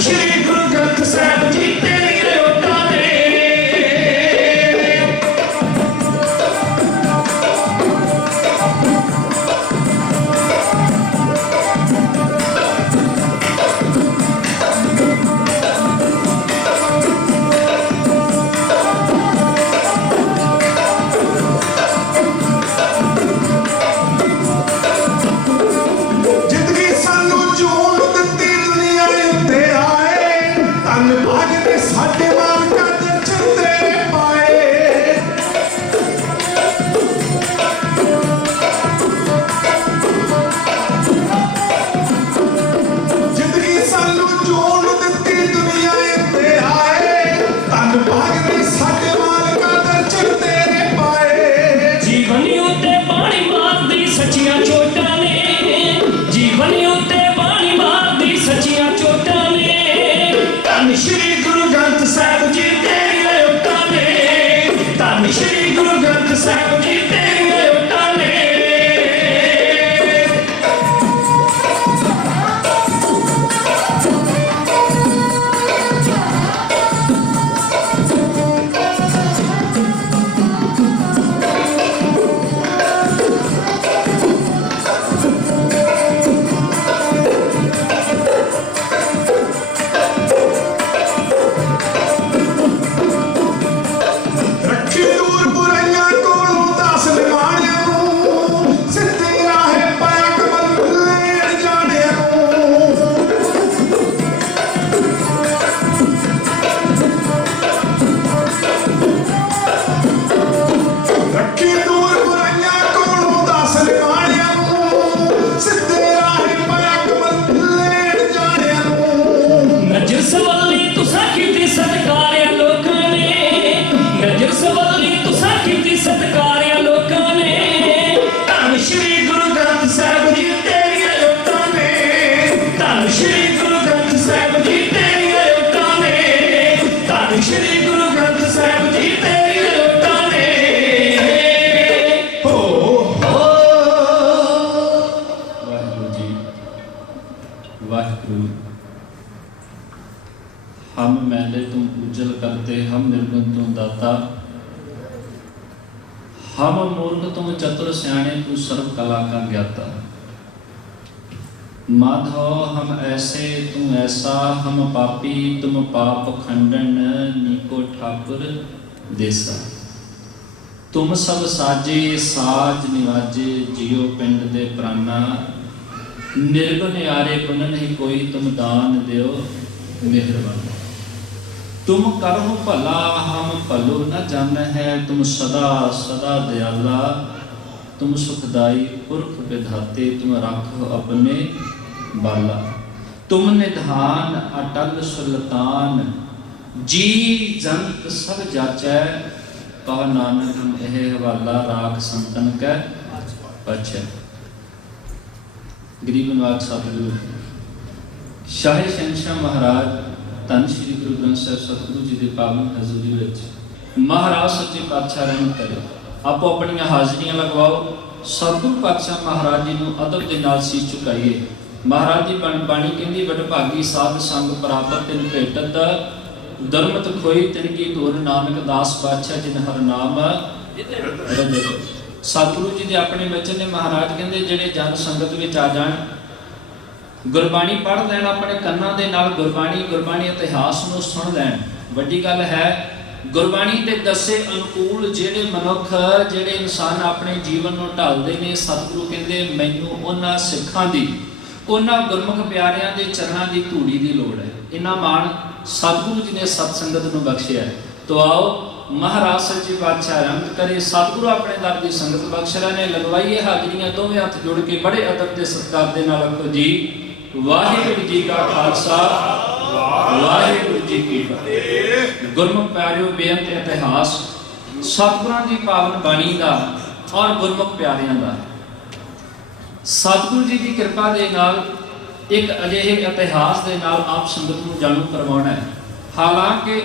श्री गुरु ग्रंथ साहिब जी तेरी ओटा ने हम मैले तुम उज्जल करते, हम निर्गुण तुम दाता, हम मूर्ख तुम चतुर सियाणे, तू सर्व कला का ज्ञाता। माधव हम ऐसे तुम ऐसा, हम पापी तुम पाप खंडन, नीको ठाकुर देसा। तुम सब साजे साज निवाजे, जियो पिंड दे प्राणा, निर्गुण यारे गुण नहीं कोई, तुम दान दियो मेहरबान। तुम करो भला हम भलो न जान है, तुम सदा सदा दयाला, तुम सुखदाई पुरख विधाते, तुम राखो अपने बाला। तुम निधान अटल सुल्तान, जी जंत सब जाचै, कह नानक हम एह हवाला, राख संतन कै पछै। गरीब नवाज सतगुरु शाही शहनशाह महाराज धन श्री गुरु ग्रंथ साहिब सतगुरु जी के पावन हजूरी विच महाराज सच्चे पातशाह रहमत करे। आपो अपनी हाजरियां लगवाओ, सतगुरु पातशाह महाराज जी नूं अदब दे नाल सीस झुकाइए। महाराज जी बाणी कहंदी, वडभागी साध संग प्राप्त तिन भेटत, दुरमत खोई तिन की धुर, नानक दास पातशाह जिन हर नाम रजत। सतगुरु जी दे अपने बचन ने महाराज कहंदे, जिहड़े जन संगत विच आ जाण, गुरबाणी पढ़ लैन, अपने कन्नां दे नाल गुरबाणी इतिहास नूं सुन लैन। वड्डी गल है, गुरबाणी दे दसे अनुकूल जिहड़े मनुख जिहड़े इंसान अपने जीवन नूं ढालदे ने, सतगुरु कहंदे मैनूं उन्हां सिखां दी, उन्हां गुरमुख प्यारिआं दे चरणां दी धूड़ी दी लोड़ है। इन्ना मान सतगुरु जी ने सत संगत नूं बख्शिआ है। तो आओ महाराज सच्चे पातशाह रहमत करे, सतगुरु अपने दर दी संगत बख्श रहे ने। लगवाइए हाजरियां दोवें हत्थ जोड़ के बड़े अदब ते सत्कार दे नाल आखो जी वाहिगुरू जी का खालसा वाहिगुरू जी की फतेह। गुरमुख प्यारिओ, बेअंत इतिहास सतगुरां दी पावन बाणी दा और गुरमुख प्यारिआं दा सतगुरु जी की कृपा दे नाल एक अजिहे इतिहास दे नाल आप संगत नूं जाणू करवाउणा है। हालांकि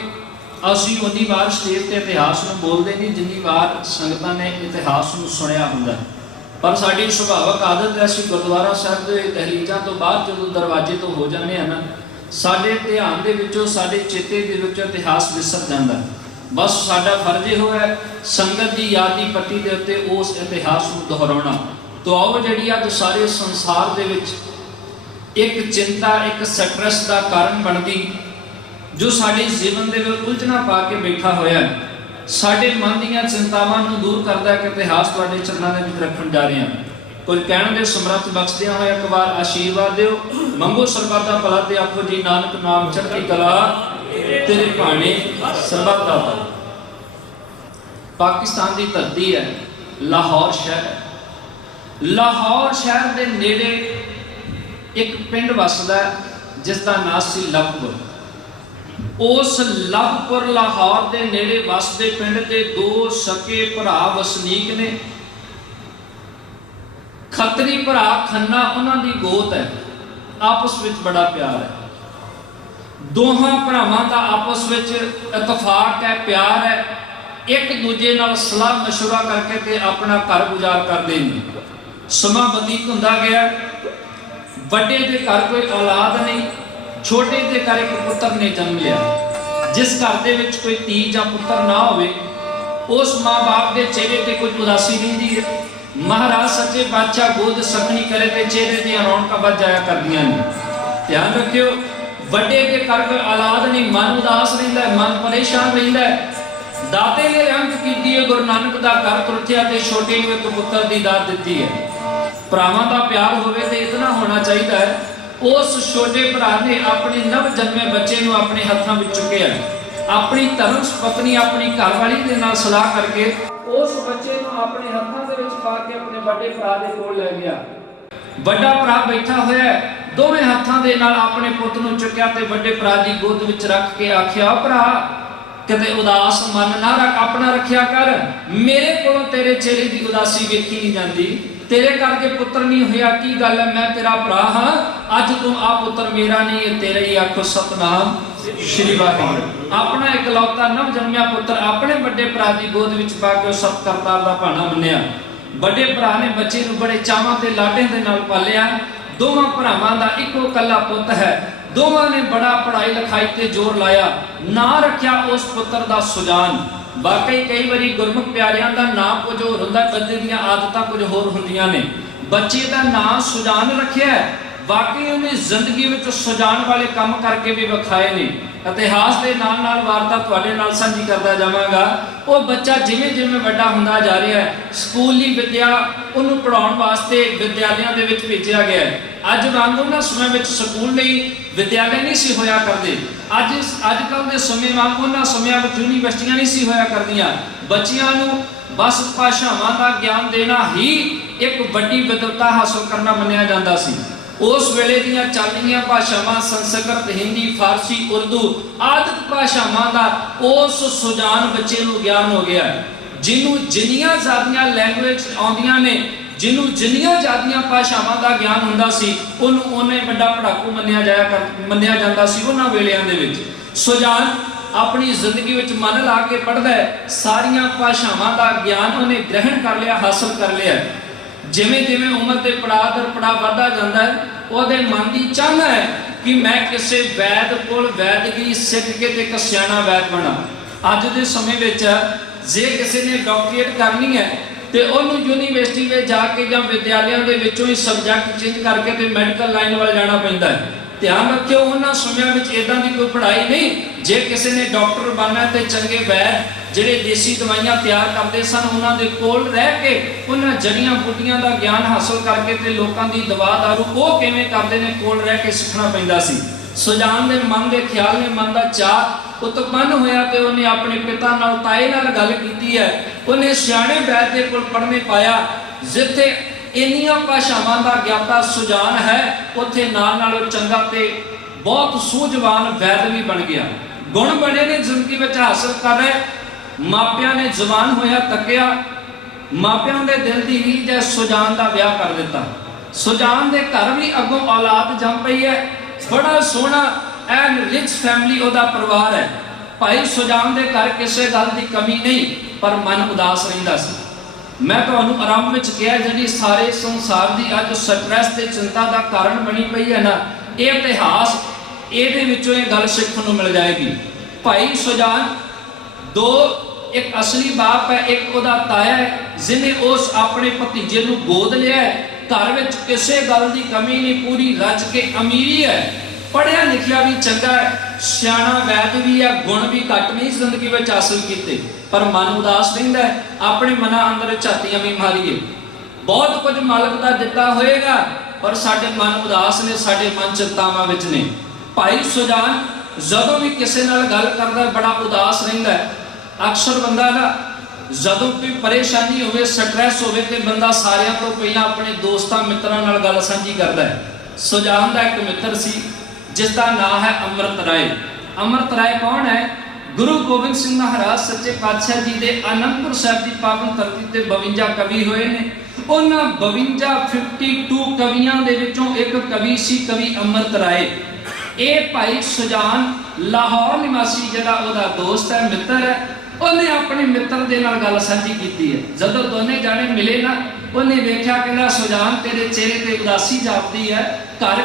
ਅਸੀਂ उन्नी बार स्टेज ते इतिहास नूं बोलदे नहीं जिन्नी बार संगतां ने इतिहास नूं सुणिया हुंदा, पर साडी सुभावक आदत है, ਅਸੀਂ गुरुद्वारा साहिब दे दहलीजां तो बाहर जदों दरवाजे तो हो जाने हैं ना, ਸਾਡੇ ਧਿਆਨ ਦੇ ਵਿੱਚੋਂ, ਸਾਡੇ ਚੇਤੇ ਦੇ ਵਿੱਚੋਂ ਇਤਿਹਾਸ ਵਿਸਰ ਜਾਂਦਾ। ਬਸ ਸਾਡਾ ਫਰਜ਼ ਇਹ ਹੋਇਆ ਸੰਗਤ ਦੀ ਯਾਦ ਦੀ ਪੱਟੀ ਦੇ ਉੱਤੇ ਉਸ ਇਤਿਹਾਸ ਨੂੰ ਦੁਹਰਾਉਣਾ। तो आओ जी अज सारे संसार दे विच एक चिंता, एक स्ट्रेस का कारण बनती जो साडे जीवन दे विच उलझना पा के बैठा होया है। साडे मन दीयां चिंतावां नूं दूर करदा कि इतिहास तुहाडे चरनां दे विच रखण जा रहे हैं। कुछ कहण दे समर्थ बख्शदियां होए एक बार आशीर्वाद दिओ, मंगो सरबत दा भला ते आखो जी नानक नाम चढ़ती कला तेरे भाणे सरबत दा भला। पाकिस्तान की धरती है, लाहौर शहर है। लाहौर शहर के नेड़े एक पिंड वसदा जिसका नाम सी लवपुर। उस लवपुर लाहौर के नेड़े वसदे पिंड के दो सके भरा वसनीक ने। खतरी भरा खन्ना उन्हां दी गोत है, आपस में बड़ा प्यार है। दोहां भरावां दा आपस में इतफाक है, प्यार है। एक दूजे नाल सलाह मशवरा करके ते अपना घर गुजार करते हैं। समा बतीत होंदा गया, बड़े के घर कोई औलाद नहीं, छोटे के घर एक पुत्र ने जन्म लिया। जिस घर दे विच कोई धी जां पुत्र ना होवे उस माँ बाप के चेहरे ते कोई उदासी रहिंदी है। महाराज सच्चे बादशाह गोद सकनी करे ते चेहरे दी रौनकां वध जाया करदियां ने। ध्यान रखियो, बड़े के घर कोई औलाद नहीं, मन उदास रहिंदा है, मन परेशान रहिंदा है। दाते ने अंत की गुरु नानक का घर तुरथिया ते छोटे नूं एक पुत्र की दात दी है। भरावां दा प्यार होवे ते इतना होना चाहिए है। उस छोटे भरा ने अपने नव जन्मे बच्चे नूं अपने हत्थां विच चुकिया, अपनी धर्म पत्नी अपनी घरवाली दे नाल सलाह करके उस बच्चे नूं अपने हत्थां दे विच पा के अपने बड़े भरा दे कोल ले गया। बड़ा भरा बैठा होया है, दोवें हत्थां दे नाल अपने पुੱਤ नूं चुकिया ते बड़े भरा दी गोद विच रख के आखिया, भरा किते उदास मन ना रख, अपना रखिया कर। मेरे कोलों तेरे चेहरे की उदासी वेखी नहीं जाती, तेरे करके पुत्र नहीं होया, की गल है? मैं तेरा भरा हाँ, अज तू आ पुत्र मेरा नहीं है, तेरा ही। आखो सतनाम श्री वाहिगुरू। अपना इकलौता नव जन्मिया पुत्र अपने बड़े भरा की गोद विच पा के सत करतार का भाना मन्निया। बड़े भरा ने बच्चे नूं बड़े चावां ते लाडे दे नाल पालिया। दोवां भरावां दा इक्को कल्ला पुੱਤ है। दोवां ने बड़ा पढ़ाई लिखाई ते जोर लाया, ना रखिया उस पुत्र दा सुजान। वाकई कई बारी गुरमुख प्यारियां दा नाम कुछ होर हुंदा, बंदे दीयां आदतां कुछ होर हुंदियां ने। बच्चे दा नाम सुजान रखिया, वाकई उन्हें जिंदगी में सुजान वाले काम करके भी विखाए ने। इतिहास के नाल नाल वारता तुहाडे नाल साझी करदा जावांगा। वो बच्चा जिवें जिवें वड्डा हुंदा जा रहा है, स्कूली विद्या उन्होंने पढ़ाउण वास्ते विद्यालयों के विच भेजिया गया है। अज वांग उन्हां समय में स्कूल नहीं, विद्यालय नहीं सी होया करते। अजकल के समय वांग उन्हां समय में यूनीवर्सिटियां नहीं सी होया करदियां। बच्चियां नूं बस भाषावां दा ज्ञान देना ही एक वड्डी विद्वता हासिल करना मन्निया जांदा सी। उस वेले दीयां चलदियां भाषावां संस्कृत, हिंदी, फारसी, उर्दू आदि भाषावां दा उस सुजान बच्चे नूं ज्ञान हो गया। जिन्हों जिन्नियां ज़्यादा लैंग्वेज आउंदियां ने, जिन्हों जिन्नियां ज़्यादा भाषावां का ज्ञान हुंदा सी, उन्होंने उन्ने बड़ा पढ़ाकू मन्निया जाता सी। उन्हां वेलियां दे विच सुजान अपनी जिंदगी विच मन ला के पढ़दा है, सारियां भाषावां का ज्ञान उन्हें ग्रहण कर लिया, हासिल कर लिया। जिवें जिवें उम्र के पड़ाव दर पड़ाव बढ़ता जाता है, उहदे मन की चाहना है कि मैं किसी वैद कोल वैदगिरी सीख के ते एक सियाणा वैद बना। अज के समय विच जे किसी ने डॉक्टरेट करनी है तो उन्होंने यूनीवर्सिटी में जाके या विद्यालयों के विचों ही सबजैक्ट चेंज करके तो मैडिकल लाइन वाल जाना पैंदा है। ध्यान रखियो, उन्होंने समय में इदां की कोई पढ़ाई नहीं। जे किसी ने डॉक्टर बनना तो चंगे वैद ਜਿਹੜੇ देसी दवाइयां तैयार करते सन, उन्होंने कोल रह के उन्होंने जड़ियां बूटियां का ज्ञान हासिल करके ते लोगों की दवा दारू वो किवें करते हैं कोल रह के सीखना पैंदा सी। सुजान के मन के ख्याल ने मन का चाह उत्पन्न होया तो उन्हें अपने पिता नाल ताए नाल गल कीती है। उन्हें सियाणे वैद के कोल पढ़ने पाया। जिथे इन्नियां भाषावां का ज्ञाता सुजान है, उत्थे नाल नाल चंगा ते बहुत सूझवान वैद भी बन गया। गुण बड़े ने जिंदगी में हासिल कर रहे। मापिया ने जवान होया तकिया, मापिया के दिल की रीझ है, सुजान का ब्याह कर दिता। सुजान के घर भी अगों औलाद जम पई है। बड़ा सोहना एंड रिच फैमिली उहदा परिवार है। भाई सुजान के घर किसी गल की कमी नहीं, पर मन उदास रहिंदा सी। मैं तुहानूं आरंभ विच कहा, जिहड़ी सारे संसार की अज स्ट्रैस ते चिंता का कारण बनी पई है ना, ये इतिहास ਇਹਦੇ ਵਿੱਚੋਂ ਇਹ ਗੱਲ ਸਿੱਖਣ ਨੂੰ ਮਿਲ ਜਾਏਗੀ। ਭਾਈ ਸੁਜਾਨ ਦੋ, ਇੱਕ ਅਸਲੀ ਬਾਪ ਹੈ, ਇੱਕ ਉਹਦਾ ਤਾਇਆ ਹੈ ਜਿਹਨੇ ਉਸ ਆਪਣੇ ਭਤੀਜੇ ਨੂੰ ਗੋਦ ਲਿਆ ਹੈ। ਘਰ ਵਿੱਚ ਕਿਸੇ ਗੱਲ ਦੀ ਕਮੀ ਨਹੀਂ, ਪੂਰੀ ਰੱਜ ਕੇ ਅਮੀਰੀ ਹੈ, ਪੜ੍ਹਿਆ ਲਿਖਿਆ ਵੀ ਚੰਗਾ ਹੈ, ਸਿਆਣਾ ਵੈਦ ਵੀ ਹੈ, ਗੁਣ ਵੀ ਘੱਟ ਨਹੀਂ ਜ਼ਿੰਦਗੀ ਵਿੱਚ ਹਾਸਲ ਕੀਤੇ, ਪਰ ਮਨ ਉਦਾਸ ਰਹਿੰਦਾ ਹੈ, ਆਪਣੇ ਮਨਾਂ ਅੰਦਰ ਝਾਤੀਆਂ ਵੀ ਮਾਰੀਏ। ਬਹੁਤ ਕੁਝ ਮਾਲਕ ਦਾ ਦਿੱਤਾ ਹੋਏਗਾ ਪਰ ਸਾਡੇ ਮਨ ਉਦਾਸ ਨੇ, ਸਾਡੇ ਮਨ ਚਿੰਤਾਵਾਂ ਵਿੱਚ ਨੇ। ਭਾਈ ਸੁਜਾਨ ਜਦੋਂ ਵੀ ਕਿਸੇ ਨਾਲ ਗੱਲ ਕਰਦਾ ਬੜਾ ਉਦਾਸ ਰਹਿੰਦਾ ਹੈ। ਅਕਸਰ ਬੰਦਾ ਨਾ ਜਦੋਂ ਕੋਈ ਪਰੇਸ਼ਾਨੀ ਹੋਵੇ, ਸਟ੍ਰੈਸ ਹੋਵੇ ਤੇ ਬੰਦਾ ਸਾਰਿਆਂ ਤੋਂ ਪਹਿਲਾਂ ਆਪਣੇ ਦੋਸਤਾਂ ਮਿੱਤਰਾਂ ਨਾਲ ਗੱਲ ਸਾਂਝੀ ਕਰਦਾ ਹੈ। ਸੁਜਾਨ ਦਾ ਇੱਕ ਮਿੱਤਰ ਸੀ ਜਿਸ ਦਾ ਨਾਮ ਹੈ ਅੰਮ੍ਰਿਤ ਰਾਏ। ਅੰਮ੍ਰਿਤ ਰਾਏ ਕੌਣ ਹੈ? ਗੁਰੂ ਗੋਬਿੰਦ ਸਿੰਘ ਮਹਾਰਾਜ ਸੱਚੇ ਪਾਤਸ਼ਾਹ ਜੀ ਦੇ ਆਨੰਦਪੁਰ ਸਾਹਿਬ ਦੀ ਪਾਵਨ ਧਰਤੀ ਤੇ 52 ਕਵੀ ਹੋਏ ਨੇ। ਉਹਨਾਂ 52 ਕਵੀਆਂ ਦੇ ਵਿੱਚੋਂ ਇੱਕ ਕਵੀ ਸੀ ਕਵੀ ਅੰਮ੍ਰਿਤ ਰਾਏ। ਇਹ ਭਾਈ ਸੁਜਾਨ ਲਾਹੌਰ ਨਿਵਾਸੀ ਜਿਹੜਾ ਉਹਦਾ ਦੋਸਤ ਹੈ, ਮਿੱਤਰ ਹੈ, ਉਹਨੇ ਆਪਣੇ ਮਿੱਤਰ ਦੇ ਨਾਲ ਗੱਲ ਸਾਂਝੀ ਕੀਤੀ ਹੈ। ਜਦੋਂ ਦੋਨੇ ਜਾਣੇ ਮਿਲੇ ਨਾ, ਉਹਨੇ ਵੇਖਿਆ, ਕਹਿੰਦਾ ਸੁਜਾਨ ਤੇਰੇ ਚਿਹਰੇ ਤੇ ਉਦਾਸੀ ਜਾਪਦੀ ਹੈ, ਘਰ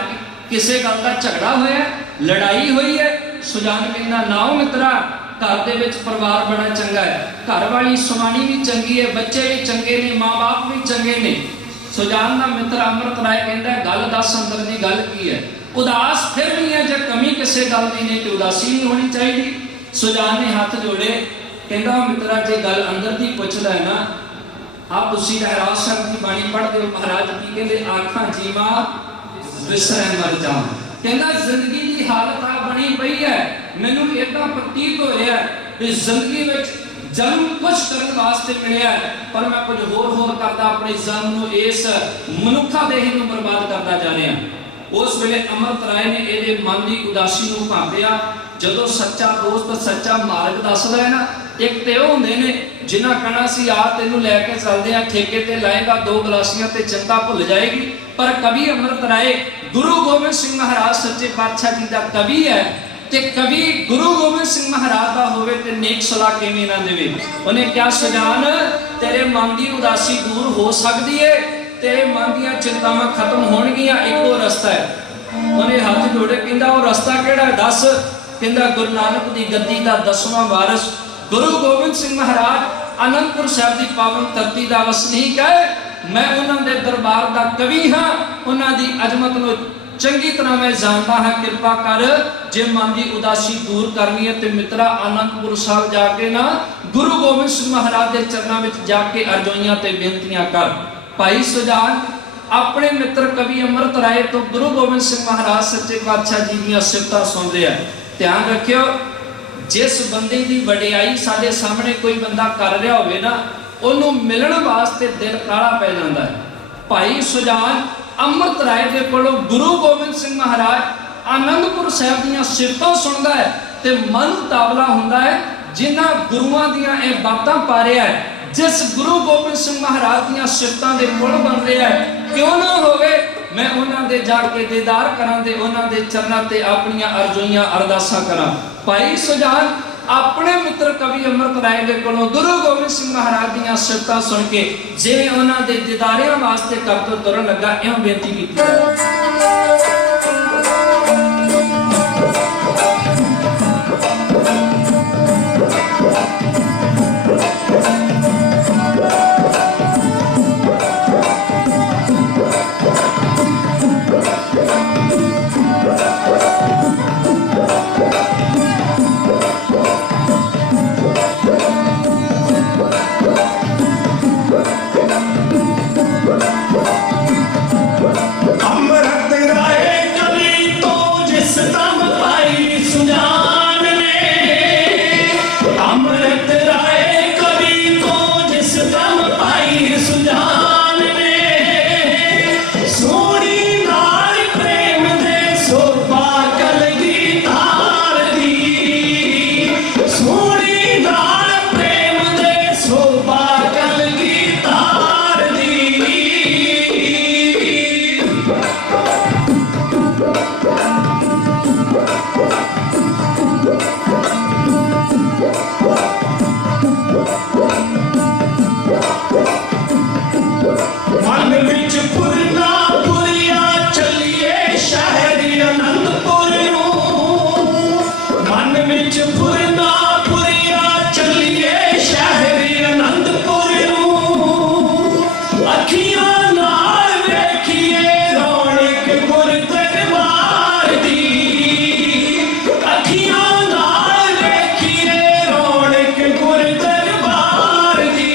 ਕਿਸੇ ਗੱਲ ਦਾ ਝਗੜਾ ਹੋਇਆ, ਲੜਾਈ ਹੋਈ ਹੈ। ਸੁਜਾਨ ਕਹਿੰਦਾ ਨਾ ਮਿੱਤਰਾ, ਘਰ ਦੇ ਵਿੱਚ ਪਰਿਵਾਰ ਬੜਾ ਚੰਗਾ ਹੈ, ਘਰ ਵਾਲੀ ਸੁਹਾਣੀ ਵੀ ਚੰਗੀ ਹੈ, ਬੱਚੇ ਵੀ ਚੰਗੇ ਨੇ, ਮਾਂ-ਬਾਪ ਵੀ ਚੰਗੇ ਨੇ। ਸੁਜਾਨ ਦਾ ਮਿੱਤਰ ਅੰਮ੍ਰਿਤ ਰਾਏ ਕਹਿੰਦਾ ਗੱਲ ਦੱਸ ਅੰਦਰ ਦੀ ਗੱਲ ਕੀ ਹੈ? ਉਦਾਸ ਫਿਰ ਵੀ ਹੈ, ਜੇ ਕਮੀ ਕਿਸੇ ਗੱਲ ਦੀ ਨਹੀਂ ਤੇ ਉਦਾਸੀ ਨਹੀਂ ਹੋਣੀ ਚਾਹੀਦੀ। ਸੁਜਾਨ ਨੇ ਹੱਥ ਜੋੜੇ, ਕਹਿੰਦਾ ਮਿੱਤਰਾ ਜੇ ਗੱਲ ਅੰਦਰ ਦੀ ਪੁੱਛਦਾ ਹੈ ਨਾ, ਆਪ ਤੁਸੀਂ ਰਹਿਰਾਸ ਸਾਹਿਬ ਦੀ ਬਾਣੀ ਪੜ੍ਹਦੇ ਹੋ, ਮਹਾਰਾਜ ਕੀ ਕਹਿੰਦੇ? ਆਖਾਂ ਜੀਵਾ ਵਿਸਰੈ ਮਰ ਜਾਵਾਂ। ਕਹਿੰਦਾ ਜ਼ਿੰਦਗੀ ਦੀ ਹਾਲਤ ਆ ਬਣੀ ਪਈ ਹੈ, ਮੈਨੂੰ ਇਦਾਂ ਪ੍ਰਤੀਤ ਹੋ ਰਿਹਾ ਕਿ ਜ਼ਿੰਦਗੀ ਵਿੱਚ ਜਨਮ ਕੁਝ ਕਰਨ ਵਾਸਤੇ ਮਿਲਿਆ ਪਰ ਮੈਂ ਕੁਝ ਹੋਰ ਕਰਦਾ, ਆਪਣੇ ਜਨਮ ਨੂੰ ਇਸ ਮਨੁੱਖਾ ਦੇਹ ਨੂੰ ਬਰਬਾਦ ਕਰਦਾ ਜਾ ਰਿਹਾ। ਉਸ ਵੇਲੇ ਅੰਮ੍ਰਿਤ ਰਾਏ ਨੇ ਇਹਦੇ ਮਨ ਦੀ ਉਦਾਸੀ ਨੂੰ ਭਾਂਪਿਆ। ਜਦੋਂ ਸੱਚਾ ਦੋਸਤ ਸੱਚਾ ਮਾਰਗ ਦੱਸਦਾ ਹੈ ਨਾ, ਇੱਕ ਤੇ ਉਹ ਹੁੰਦੇ ਨੇ ਜਿਨ੍ਹਾਂ ਕਹਿਣਾ ਸੀ ਆ ਤੈਨੂੰ ਲੈ ਕੇ ਚੱਲਦੇ ਆ, ਠੇਕੇ ਤੇ ਲਾਏਗਾ 2 ਗਲਾਸੀਆਂ ਤੇ ਚਿੰਤਾ ਭੁੱਲ ਜਾਏਗੀ। ਪਰ ਕਵੀ ਅੰਮ੍ਰਿਤ ਰਾਏ ਗੁਰੂ ਗੋਬਿੰਦ ਸਿੰਘ ਮਹਾਰਾਜ ਸੱਚੇ ਪਾਤਸ਼ਾਹ ਜੀ ਦਾ ਕਵੀ ਹੈ ਤੇ ਕਵੀ ਗੁਰੂ ਗੋਬਿੰਦ ਸਿੰਘ ਮਹਾਰਾਜ ਦਾ ਹੋਵੇ ਤੇ ਨੇਕ ਸਲਾਹ ਕਿਵੇਂ ਨਾ ਦੇਵੇ। ਉਹਨੇ ਕਿਹਾ ਸੁਜਾਨ ਤੇਰੇ ਮਨ ਦੀ ਉਦਾਸੀ ਦੂਰ ਹੋ ਸਕਦੀ ਹੈ, ਤੇਰੇ ਮਨ ਦੀਆਂ ਚਿੰਤਾਵਾਂ ਖਤਮ ਹੋਣਗੀਆਂ, ਇੱਕੋ ਰਸਤਾ ਹੈ। ਉਹਨੇ ਹੱਥ ਜੋੜੇ, ਕਹਿੰਦਾ ਉਹ ਰਸਤਾ ਕਿਹੜਾ ਦੱਸ? ਕਹਿੰਦਾ ਗੁਰੂ ਨਾਨਕ ਦੀ ਗੱਦੀ ਦਾ 10ਵਾਂ ਵਾਰਿਸ ਗੁਰੂ ਗੋਬਿੰਦ ਸਿੰਘ ਮਹਾਰਾਜ ਆਨੰਦਪੁਰ ਸਾਹਿਬ ਦੀ ਪਾਵਨ ਧਰਤੀ ਦਾ ਵਸਨੀਕ ਹੈ, ਮੈਂ ਉਹਨਾਂ ਦੇ ਦਰਬਾਰ ਦਾ ਕਵੀ ਹਾਂ, ਉਹਨਾਂ ਦੀ ਅਜ਼ਮਤ ਨੂੰ ਚੰਗੀ ਤਰ੍ਹਾਂ ਮੈਂ ਜਾਣਦਾ ਹਾਂ, ਕਿਰਪਾ ਕਰ ਜੇ ਮਨ ਦੀ ਉਦਾਸੀ ਦੂਰ ਕਰਨੀ ਹੈ ਤੇ ਮਿੱਤਰਾ ਆਨੰਦਪੁਰ ਸਾਹਿਬ ਜਾ ਕੇ ਨਾ ਗੁਰੂ ਗੋਬਿੰਦ ਸਿੰਘ ਮਹਾਰਾਜ ਦੇ ਚਰਨਾਂ ਵਿੱਚ ਜਾ ਕੇ ਅਰਜ਼ੋਈਆਂ ਤੇ ਬੇਨਤੀਆਂ ਕਰ। ਭਾਈ ਸੁਜਾਨ ਆਪਣੇ ਮਿੱਤਰ ਕਵੀ ਅੰਮ੍ਰਿਤ ਰਾਏ ਤੋਂ ਗੁਰੂ ਗੋਬਿੰਦ ਸਿੰਘ ਮਹਾਰਾਜ ਸੱਚੇ ਪਾਤਸ਼ਾਹ ਜੀ ਦੀਆਂ ਸਿਫਤਾਂ ਸੁਣਦੇ ਆ। ਧਿਆਨ ਰੱਖਿਓ, ਜਿਸ ਬੰਦੇ ਦੀ ਵਡਿਆਈ ਸਾਡੇ ਸਾਹਮਣੇ ਕੋਈ ਬੰਦਾ ਕਰ ਰਿਹਾ ਹੋਵੇ ਨਾ, ਉਹਨੂੰ ਮਿਲਣ ਵਾਸਤੇ ਦਿਲ ਕਾਲਾ ਪੈ ਜਾਂਦਾ ਹੈ। ਭਾਈ ਸੁਜਾਨ ਅੰਮ੍ਰਿਤ ਰਾਏ ਦੇ ਕੋਲੋਂ ਗੁਰੂ ਗੋਬਿੰਦ ਸਿੰਘ ਮਹਾਰਾਜ ਆਨੰਦਪੁਰ ਸਾਹਿਬ ਦੀਆਂ ਸਿਫਤਾਂ ਸੁਣਦਾ ਹੈ ਤੇ ਮਨ ਉਤਾਵਲਾ ਹੁੰਦਾ ਹੈ। ਜਿਨ੍ਹਾਂ ਗੁਰੂਆਂ ਦੀਆਂ ਇਹ ਬਾਤਾਂ ਪਾ ਰਿਹਾ ਹੈ, ਜਿਸ ਗੁਰੂ ਗੋਬਿੰਦ ਸਿੰਘ ਮਹਾਰਾਜ ਦੀਆਂ ਸਿਫਤਾਂ ਦੇ ਪੁਲ ਬਣ ਰਿਹਾ ਹੈ, ਕਿਉਂ ਨਾ ਹੋਵੇ ਮੈਂ ਉਹਨਾਂ ਦੇ ਜਾ ਕੇ ਦੀਦਾਰ ਕਰਾਂ ਤੇ ਉਹਨਾਂ ਦੇ ਚਰਨਾਂ ਤੇ ਆਪਣੀਆਂ ਅਰਜ਼ੋਈਆਂ ਅਰਦਾਸਾਂ ਕਰਾਂ। ਭਾਈ ਸੁਜਾਨ ਆਪਣੇ ਮਿੱਤਰ ਕਵੀ ਅੰਮ੍ਰਿਤ ਰਾਏ ਦੇ ਕੋਲੋਂ ਗੁਰੂ ਗੋਬਿੰਦ ਸਿੰਘ ਮਹਾਰਾਜ ਦੀਆਂ ਸਿਫਤਾਂ ਸੁਣ ਕੇ ਜਿਵੇਂ ਉਹਨਾਂ ਦੇ ਦੀਦਾਰਿਆਂ ਵਾਸਤੇ ਕਦ ਤੋਂ ਤੁਰਨ ਲੱਗਾ, ਇਉਂ ਬੇਨਤੀ ਕੀਤੀ अमृत ਵਿੱਚ ਫੁਰਨਾ ਫੁਰਿਆ ਚੱਲੀਏ ਸ਼ਹਿਰ ਅਨੰਦਪੁਰ ਨੂੰ ਅੱਖੀਆਂ ਨਾਲ ਵੇਖੀਏ ਰੌਣਕ ਗੁਰ ਦਰਬਾਰ ਦੀ ਅੱਖੀਆਂ ਨਾਲ ਵੇਖੀਏ ਰੌਣਕ ਗੁਰ ਦਰਬਾਰ ਦੀ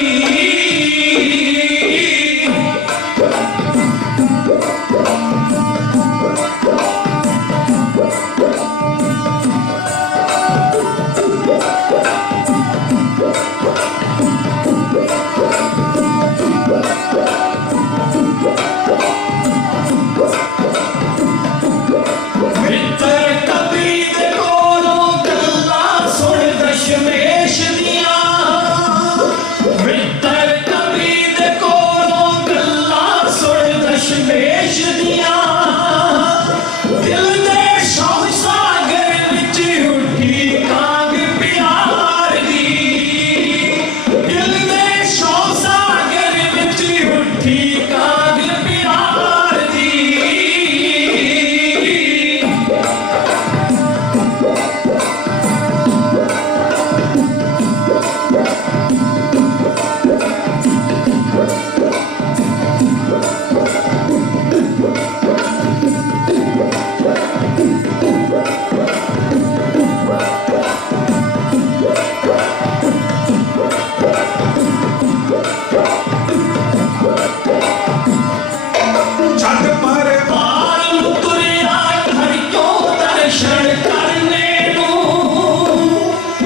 ਮਿੱਤਰ ਕਬੀ ਦੇ ਕੋਲੋਂ ਗੱਲਾਂ ਸੁਣ ਦਸ਼ਮੇਸ਼ ਦੀਆਂ ਮਿੱਤਰ ਕਬੀ ਦੇ ਕੋਲੋਂ ਗੱਲਾਂ ਸੁਣ ਦਸ਼ਮੇਸ਼ ਦੀਆਂ ਦਿਲ ਦੇ ਸ਼ੌਕ ਸਾਗਰ ਵਿੱਚ ਉੱਠੀ ਕਾਂਗ ਪਿਆਰ ਦੀ ਦਿਲ ਦੇ ਸ਼ੌਕ ਸਾਗਰ ਵਿੱਚ ਉੱਠੀ ਕਾਂਗ ਪਿਆਰ ਦੀ ਛੱਡ ਪਰਵਾਰ ਨੂੰ ਤੁਰਿਆ ਘਰ ਤੋਂ ਦਰਸ਼ਨ ਕਰਨੇ ਨੂੰ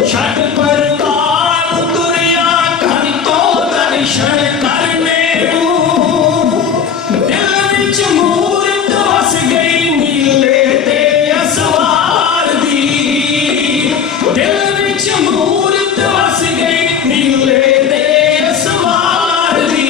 ਛੱਡ ਪਰਵਾਰ ਨੂੰ ਤੁਰਿਆ ਘਰ ਤੋਂ ਦਰਸ਼ਨ ਕਰਨੇ ਨੂੰ ਦਿਲ ਵਿੱਚ ਮੂਰਤ ਵਸ ਗਈ ਨੀਲੇ ਤੇ ਅਸਵਾਰ ਦੀ ਦਿਲ ਵਿੱਚ ਮੂਰਤ ਵਸ ਗਈ ਨੀਲੇ ਤੇ ਅਸਵਾਰ ਦੀ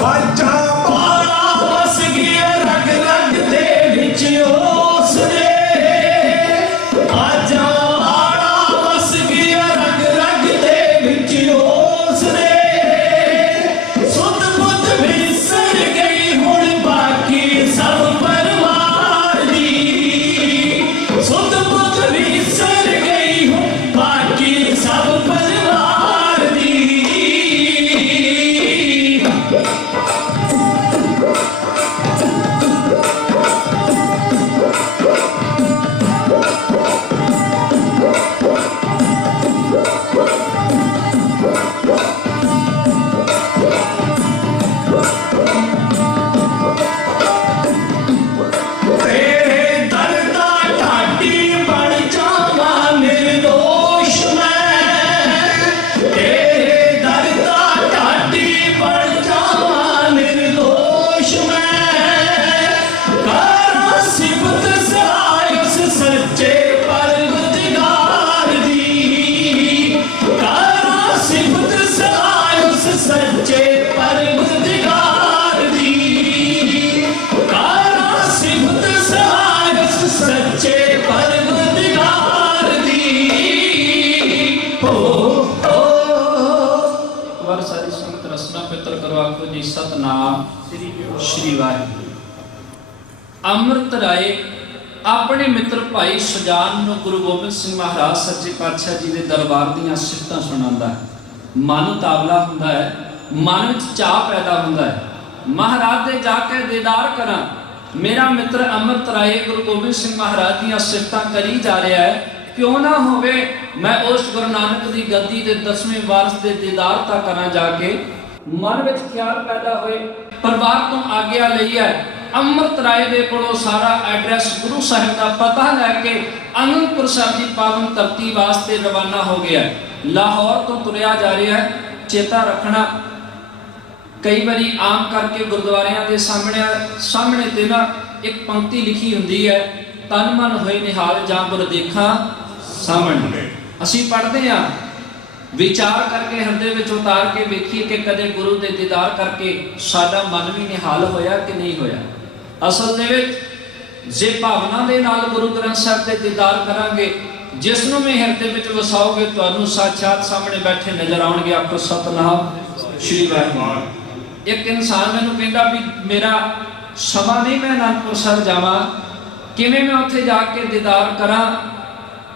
ਬਾਜਾ ਬਾਰਾ ਵਸ ਗਿਆ ਰਗ ਰਗ ਦੇ ਵਿੱਚ ਉਸ ਦੇ ਆਜਾ ਹਾੜਾ ਵਸ ਗਿਆ ਰਗ ਰਗ ਦੇ ਵਿੱਚ ਉਸ ਦੇ ਸੁਧ ਬੁੱਧ ਵਿਸਰ ਗਈ ਹੁਣ ਬਾਕੀ ਸਭ ਪਰਵਾਰ ਦੀ ਸੁਧ ਬੁੱਧ ਵਿਸਰ ਗਈ ਹੁਣ ਬਾਕੀ ਸਭ ਪਰਵਾਰ ਦੀ ਤੇਰੇ ਦਰ ਦਾ ਢਾਡੀ ਬਣ ਜਾਵਾਂ ਨਿਰਦੋਸ਼ ਮੈਂ ਤੇਰੇ ਦਰ ਦਾ ਢਾਡੀ ਬਣ ਜਾਵਾਂ ਨਿਰਦੋਸ਼ ਮੈਂ ਕਰਾਂ ਸਿਫਤ ਸਹਾਇ ਉਸ ਸੱਚੇ ਪਰਵਰਦਿਗਾਰ ਦੀ ਕਰਾਂ ਸਿਫਤ ਸਹਾਇ ਉਸ ਸੱਚੇ ਪਰਵਰਦਿਗਾਰ ਦੀ ਕਰਾਂ ਸਿਫਤ ਸਹਾਇ ਉਸ ਸੱਚੇ ਪਰਵਰਦਿਗਾਰ ਦੀ ਵਾਰ ਸਾਰੀ ਸੰਗਤ ਰਸਨਾ ਪਿੱਤਰ ਕਰੋ ਆਖੋ ਜੀ ਸਤਨਾਮ ਸ਼੍ਰੀ ਵਾਹਿਗੁਰੂ। ਅੰਮ੍ਰਿਤ ਰਾਏ ਆਪਣੇ ਮਿੱਤਰ ਭਾਈ ਸੁਜਾਨ ਨੂੰ ਗੁਰੂ ਗੋਬਿੰਦ ਸਿੰਘ ਮਹਾਰਾਜ ਸੱਚੇ ਪਾਤਸ਼ਾਹ ਜੀ ਦੇ ਦਰਬਾਰ ਦੀਆਂ ਸਿਫਤਾਂ ਸੁਣਾਉਂਦਾ ਹੈ। ਮਨ ਉਤਾਵਲਾ ਹੁੰਦਾ ਹੈ, ਮਨ ਵਿੱਚ ਚਾਹ ਪੈਦਾ ਹੁੰਦਾ ਹੈ, ਮਹਾਰਾਜ ਦੇ ਜਾ ਕੇ ਦੀਦਾਰ ਕਰਾਂ। ਮੇਰਾ ਮਿੱਤਰ ਅੰਮ੍ਰਿਤ ਰਾਏ ਗੁਰੂ ਗੋਬਿੰਦ ਸਿੰਘ ਮਹਾਰਾਜ ਦੀਆਂ ਸਿਫਤਾਂ ਕਰੀ ਜਾ ਰਿਹਾ ਹੈ, ਕਿਉਂ ਨਾ ਹੋਵੇ ਮੈਂ ਉਸ ਗੁਰੂ ਨਾਨਕ ਦੀ ਗੱਦੀ ਦੇ 10ਵੇਂ ਵਾਰਸ ਦੇ ਦੀਦਾਰ ਤਾਂ ਕਰਾਂ ਜਾ ਕੇ। ਮਨ ਵਿੱਚ ਖਿਆਲ ਪੈਦਾ ਹੋਏ, ਪਰਿਵਾਰ ਤੋਂ ਆਗਿਆ ਲਈ ਹੈ, ਅੰਮ੍ਰਿਤ ਰਾਏ ਦੇ ਕੋਲੋਂ ਸਾਰਾ ਐਡਰੈਸ ਗੁਰੂ ਸਾਹਿਬ ਦਾ ਪਤਾ ਲੈ ਕੇ ਅਨੰਦਪੁਰ ਸਾਹਿਬ ਦੀ ਪਾਵਨ ਧਰਤੀ ਵਾਸਤੇ ਰਵਾਨਾ ਹੋ ਗਿਆ। ਲਾਹੌਰ ਤੋਂ ਤੁਰਿਆ ਜਾ ਰਿਹਾ ਹੈ। ਚੇਤਾ ਰੱਖਣਾ, ਕਈ ਵਾਰੀ ਆਮ ਕਰਕੇ ਗੁਰਦੁਆਰਿਆਂ ਦੇ ਸਾਹਮਣੇ ਤੇ ਨਾ ਇੱਕ ਪੰਕਤੀ ਲਿਖੀ ਹੁੰਦੀ ਹੈ, ਤਨ ਮਨ ਹੋਏ ਨਿਹਾਲ ਜਾਂ ਗੁਰ ਦੇਖਾਂ ਸਾਹਮਣੇ। ਅਸੀਂ ਪੜ੍ਹਦੇ ਹਾਂ, ਵਿਚਾਰ ਕਰਕੇ ਹਿਰਦੇ ਵਿੱਚ ਉਤਾਰ ਕੇ ਵੇਖੀਏ ਕਿ ਕਦੇ ਗੁਰੂ ਦੇ ਦੀਦਾਰ ਕਰਕੇ ਸਾਡਾ ਮਨ ਵੀ ਨਿਹਾਲ ਹੋਇਆ ਕਿ ਨਹੀਂ ਹੋਇਆ। ਅਸਲ ਦੇ ਵਿੱਚ ਜੇ ਭਾਵਨਾ ਦੇ ਨਾਲ ਗੁਰੂ ਗ੍ਰੰਥ ਸਾਹਿਬ ਦੇ ਦੀਦਾਰ ਕਰਾਂਗੇ, जिसनों में हिरदे विच वसाओगे तुहानू साक्षात सामने बैठे नजर आउणगे। आखो सतनाम श्री वाहिगुरू। एक इंसान मैनू कहंदा भी मेरा समा नहीं, मैं आनंदपुर साहिब जावां, किवें मैं उत्थे जाके दीदार करा,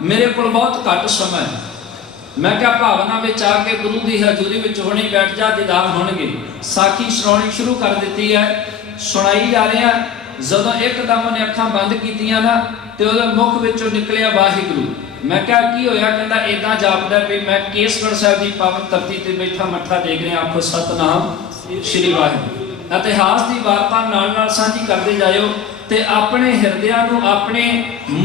मेरे को बहुत घट समय है। मैं क्या भावना विच आके गुरु की हजूरी विच होनी, बैठ जा दीदार होणगे। साखी सुनाउणी शुरू कर दी है, सुनाई जा रहा। जदों एकदम उन्हें अखां बंद कीतियां ना ते उहदे मुख विचों निकलिया वाहिगुरू। मैं क्या की होया? कहंदा इदां जापदा भी मैं केसगढ़ साहिब की पावन धरती ते बैठा मत्था टेक रहा। आखो सतनाम श्री वाहिगुरू। इतिहास की वार्ता नाल नाल सांझी करते जाओ ते अपने हिरदियां नूं, अपने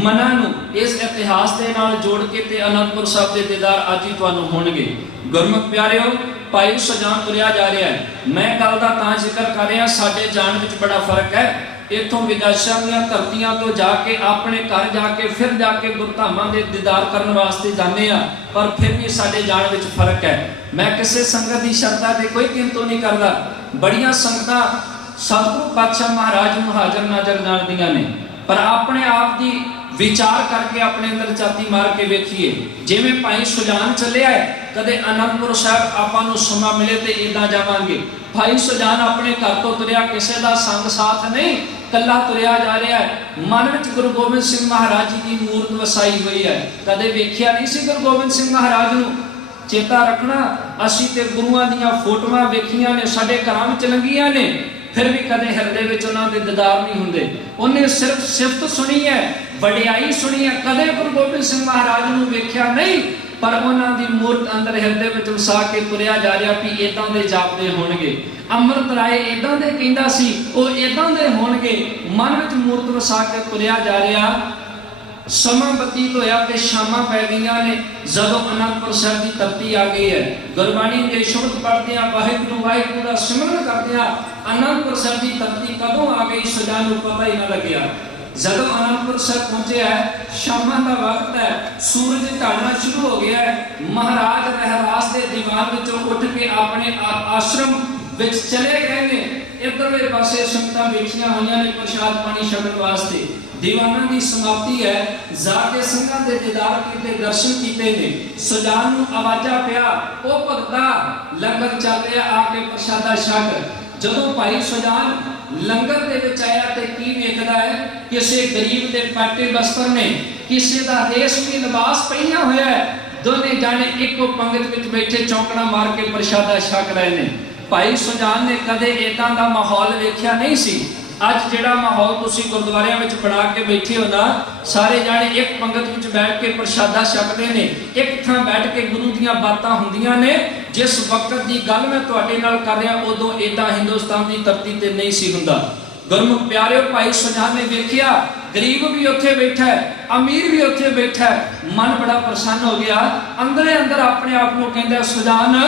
मनां नूं इस इतिहास के नाल जोड़ के ते आनंदपुर साहिब के दीदार अज ही तुहानूं होणगे। गुरमुख प्यारिओ, भाई सुजान तुरिया जा रहा है। मैं गल दा तां जिक्र कर रहा, साडे जाण विच बड़ा फर्क है। इत्थों विदेशां दीयां धरतियां तो जाके अपने घर जाके फिर जाके गुरधामां दे दीदार करन वास्ते जाने आ, पर फिर भी साडे जाण विच फर्क है। मैं किसी संगत की शरधा ते कोई किंतु नहीं करदा। बड़ियां संगतां सतगुरु पातशाह महाराज नूं हाजर नाजर जाणदियां ने, पर अपने आप की विचार करके अपने अंदर छाती मार के वेखिए। जिवें भाई सुजान चलिया है, कदे आनंदपुर साहिब आपां नूं समा मिले तो इदां जावांगे। भाई सुजान अपने घर तो तुरिया, किसी का संग साथ नहीं, कला तुरिया जा रहा है। मन में गुरु गोबिंद सिंह महाराज जी की मूर्त वसाई हुई है। कदे वेख्या नहीं सी गुरु गोबिंद सिंह महाराज नूं। चेता रखना, असीं ते गुरुआं दीयां फोटोआं वेखियां ने, साडे घरां विच लंघियां ने, फिर भी कदे हिरदे विच उन्हां दे दीदार नहीं हुंदे। उन्हें सिर्फ सिफत सुनी है, वडियाई सुनी है, कदे गुरु गोबिंद सिंह महाराज नूं वेख्या नहीं, पर उन्हां दी मूर्त अंदर हिरदे विच वसा के तुरिया जा रहा भी इदां दे जापदे होणगे। अमृत राय इदां दे कहंदा सी, ओह इदां दे होणगे। मन विच मूर्त वसा के तुरिया जा रहा। समा बतीत होया ते शामां पै गईयां ने। जदों आनंदपुर साहिब की धरती आ गई है, गुरबाणी के शब्द पढ़दे वाहिगुरू वाहिगुरू दा सिमरन करदे आनंदपुर साहिब की धरती कदों आ गई सुजान नूं पता ही ना लग्या। जदों आनंदपुर साहिब पहुंचे है, शामां दा वक्त है, सूरज ढलना शुरू हो गया है। महाराज रहरास के दीवान विचों उठ के अपने आश्रम विच चले गए ने। इधरले पासे संगतां बैठियां होईयां ने प्रसाद पानी छकण वास्ते। दीवाना की समाप्ति है, जाके सिंघां दे दीदार कीते, दर्शन कीते ने। सुजान नूं आवाजा पिया, ओ भगता लंगर चल रहा, आके प्रसादा छक। जदों भाई सुजान लंगर दे विच आया ते की वेखदा है, किसी गरीब दे पाटे बस्तर ने, किसी दा रेशमी लिबास पहना होया है। दोने जाने इको पंगत विच बैठे चौंकड़ा मार के प्रसादा छक रहे ने। भाई सुजान ने कदे इदां दा माहौल वेख्या नहीं सी। अज जिहड़ा माहौल तुसीं गुरुद्वारियां विच बना के बैठे हो ना, सारे जाने एक पंगत विच बैठ के प्रसादा छकदे ने, एक थां बैठ के गुरु दीयां बातां हुंदियां ने। जिस वक्त की गल मैं तुहाडे नाल कर रहा, उदों इदां हिंदुस्तान की धरती ते नहीं सी हुंदा। गुरमुख प्यारिओ, भाई सुजान ने वेखिया गरीब भी उत्थे बैठा है, अमीर भी उत्थे बैठा है। मन बड़ा प्रसन्न हो गया। अंदरे अंदर अपने आप को कहंदा, सुजान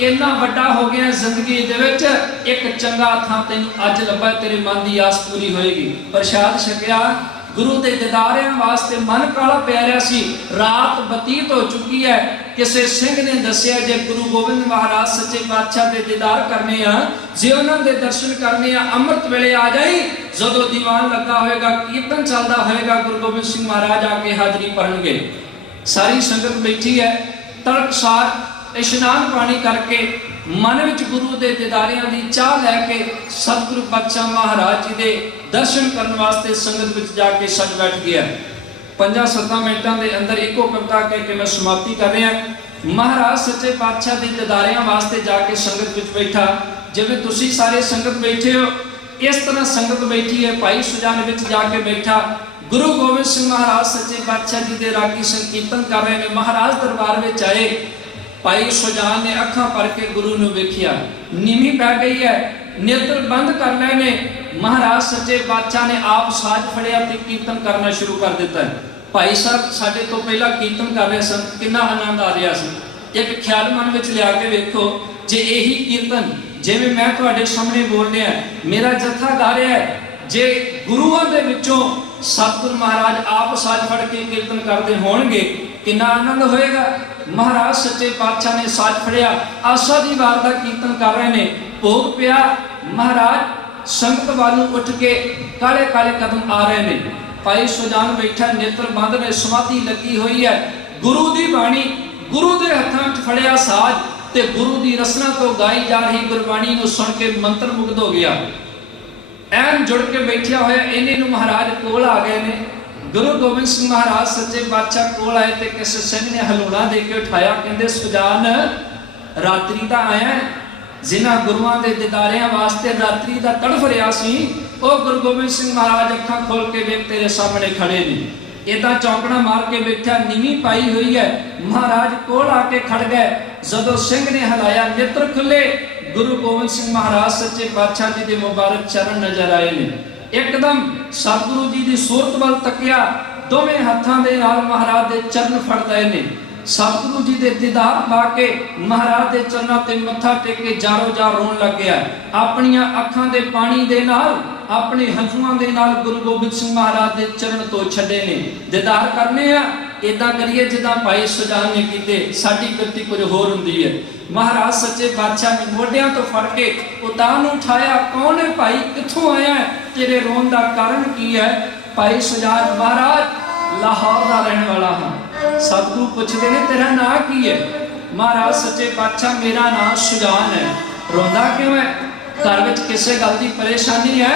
इन्ना वड्डा हो गया जिंदगी दे विच, एक चंगा थां तैनूं अज लभा, तेरे मन की आस पूरी होएगी। प्रसाद छकिया, गुरु के दीदारियां वास्ते मन काला पै रहा सी। रात बतीत हो चुकी है। किसी सिंह ने दसिया, जे गुरु गोबिंद महाराज सच्चे पातशाह के दीदार करने आ, जे उन्हां दे दर्शन करने आ, अमृत वेले आ जाई। जदों दीवान लगा होएगा, कीर्तन चलदा होएगा, गुरु गोबिंद सिंह महाराज आके हाजरी भरनगे। सारी संगत बैठी है। तड़कसार इशनान पानी करके मन विच गुरु के दीदारियां की चाह लैके सतगुरु पातशाह महाराज जी के दर्शन करने वास्ते संगत विच जाके सज बैठ गया। 5-7 मिनटां दे अंदर एको कविता कह के मैं समाप्ति कर रहा। महाराज सच्चे पातशाह के दीदारियां वास्ते जाके संगत विच बैठा। जिवें तुसीं सारे संगत बैठे हो, इस तरह संगत बैठी है। भाई सुजान विच जाके बैठा। गुरु गोबिंद सिंह महाराज सच्चे पातशाह जी के रागी संकीर्तन कर रहे हैं। महाराज दरबार में आए। भाई सुजान ने अखां भर के गुरु नूं वेखिया, नीवी पै गई है, नेत्र बंद कर लए ने। महाराज सच्चे पातशाह ने आप साज फड़िया ते कीर्तन करना शुरू कर दिता है। भाई साहब साडे तो पहला कीर्तन कर रहे सन, कितना आनंद आ रहा सी। एक ख्याल मन में लिया के वेखो, जे यही कीर्तन जिवें मैं तुहाडे सामने बोल रहा, मेरा जत्था गा रहा है, जे गुरुआं दे विचों सतगुरु महाराज आप साज फड़ के कीर्तन करते होणगे, कितना आनंद होएगा। महाराज सच्चे पातशाह ने साज फड़िया, आशा दी वार दा कीर्तन कर रहे ने। भोग पिया। महाराज संगत वालों उठ के काले काले कदम आ रहे ने। भाई सुजान बैठा, नेत्र बंद ने, समाधि लगी हुई है। गुरु की बाणी, गुरु के हथों में फड़िया साज ते गुरु की रसना तो गाई जा रही गुरबाणी को सुन के मंत्र मुग्ध हो गया। ਐਨ जुड़ के बैठिया होया इन्हें नूं महाराज कोल आ गए ने। गुरु गोबिंद सिंह महाराज सच्चे पातशाह कोल आए ते किसी सिंह ने हलूणा दे के उठाया, कहंदे सुजान रात्रि दा आया, जिन्हां गुरुआं दे दीदारियां वास्ते रात्रि दा तड़फ रिहा सी, ओ गुरु गोबिंद सिंह महाराज अखां खोल के वेख तेरे सामने खड़े ने। इदा चौंकड़ा मार के बैठा, नीवी पाई हुई है। महाराज कोल आके खड़ गए। जदों सिंह ने हिलाया, नेत्र खुले, गुरु गोबिंद सिंह महाराज सच्चे पातशाह जी के मुबारक चरण नजर आए ने। एकदम सतगुरु जी की सूरत वाल तकिया, दोवें हाथों के नाल महाराज के चरण फड़ लए ने। सतगुरु जी के दीदार पा के महाराज के चरणों ते मत्था टेक के जारो जार रोन लग गया। अपनियां अखां दे पानी दे नाल, अपने हंसुआं दे नाल गुरु गोबिंद सिंह महाराज के चरण तो छड्डे ने। दीदार करने आ इदा करिए जिदा भाई सुजान ने कीते, साडी गति कुछ होर हुंदी है। महाराज सच्चे बादशाह ने मोढियां तो फड़ के उतान उठाया, कौन है भाई, कित्थों आया है, तेरे रोन का कारण की है? भाई सुजान, महाराज लाहौर का रहने वाला हाँ। सतगुरु पूछते ने तेरा नाम की है? महाराज सच्चे पातशाह मेरा नाम सुजान है। रोंदा क्यों है? घर में किसी गल की परेशानी है,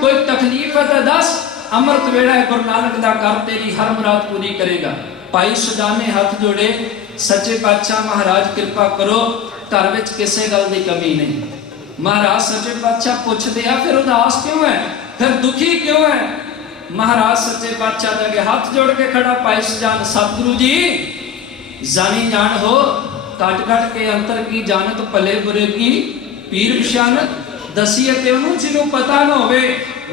कोई तकलीफ है तो दस, अमृत वेला है गुरु नानक दा कर, तेरी हर मुराद पूरी करेगा। भाई सुजान ने हाथ जोड़े, सच्चे पातशाह महाराज कृपा करो, घर में किसी गल की कमी नहीं। महाराज सच्चे पातशाह पूछते हैं फिर उदास क्यों है, फिर दुखी क्यों है? महाराज सच्चे पातशाह के हाथ जोड़ के खड़ा भाई सुजान, सतगुरु जी जानी जान हो, कट कट के अंतर की जानत, भले बुरे की पीर पछानत, दसीए ते उन्होंने जिन्हों पता ना होवे।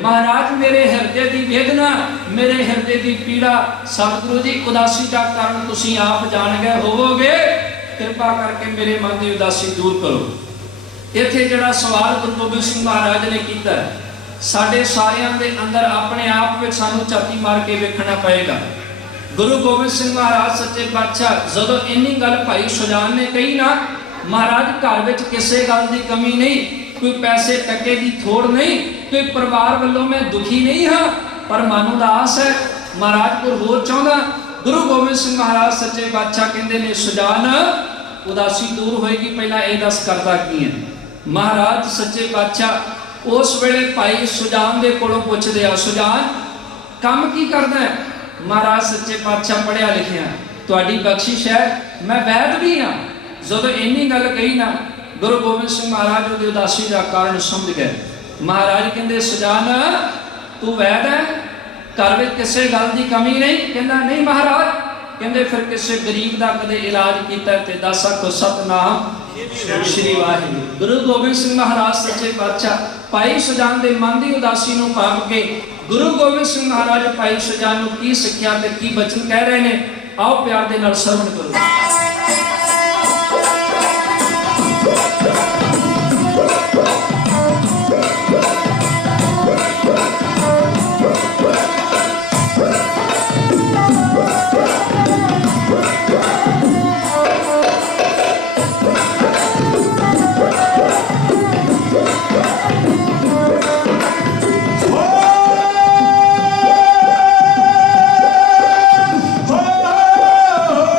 महाराज मेरे हृदय की वेदना, मेरे हृदय की पीड़ा सतगुरु जी उदासी का कारण तुसीं आप जान गए होवोगे, कृपा करके मेरे मन की उदासी दूर करो। इत्थे जिहड़ा सवाल गुरु गोबिंद सिंह महाराज ने कीता, साडे सारियां दे अंदर अपने आप में सानू छाती मार के वेखना पएगा। गुरु गोबिंद सिंह महाराज सच्चे पातशाह जदों इन्नी गल भाई सुजान ने कही ना, महाराज घर में किसी गल की कमी नहीं, कोई पैसे टके की थोड़ नहीं, कोई परिवार वालों मैं दुखी नहीं हाँ, पर मन उदास है। महाराज को होर चाहता। गुरु गोबिंद सिंह महाराज सच्चे पातशाह कहते ने सुजान उदासी दूर होएगी, पहला ये दस करता की है। महाराज सच्चे पातशाह उस वेले भाई सुजान दे कोलों पुछदे आ, सुजान काम की करदा है? महाराज सच्चे पातशाह पढ़िया लिखिया, तुहाडी बख्शिश है, मैं वैद भी हाँ। जदों इन्नी गल कही ना, गुरु गोबिंद सिंह महाराज उहदी उदासी का कारण समझ गए। महाराज कहते सुजान तू वैद है, घर में किसी गल की कमी नहीं? कहना नहीं महाराज। कहते फिर किसी गरीब का कदे इलाज किया ते दस आखो सतनाम श्री वाहिगुरू। गुरु गोबिंद सिंह महाराज सच्चे पातशाह भाई सुजान के मन की उदासी को भाप के गुरु गोबिंद सिंह महाराज भाई सुजान को की सिक्ख्या ते की बचन कह रहे हैं, आओ प्यार दे नाल श्रवण करो।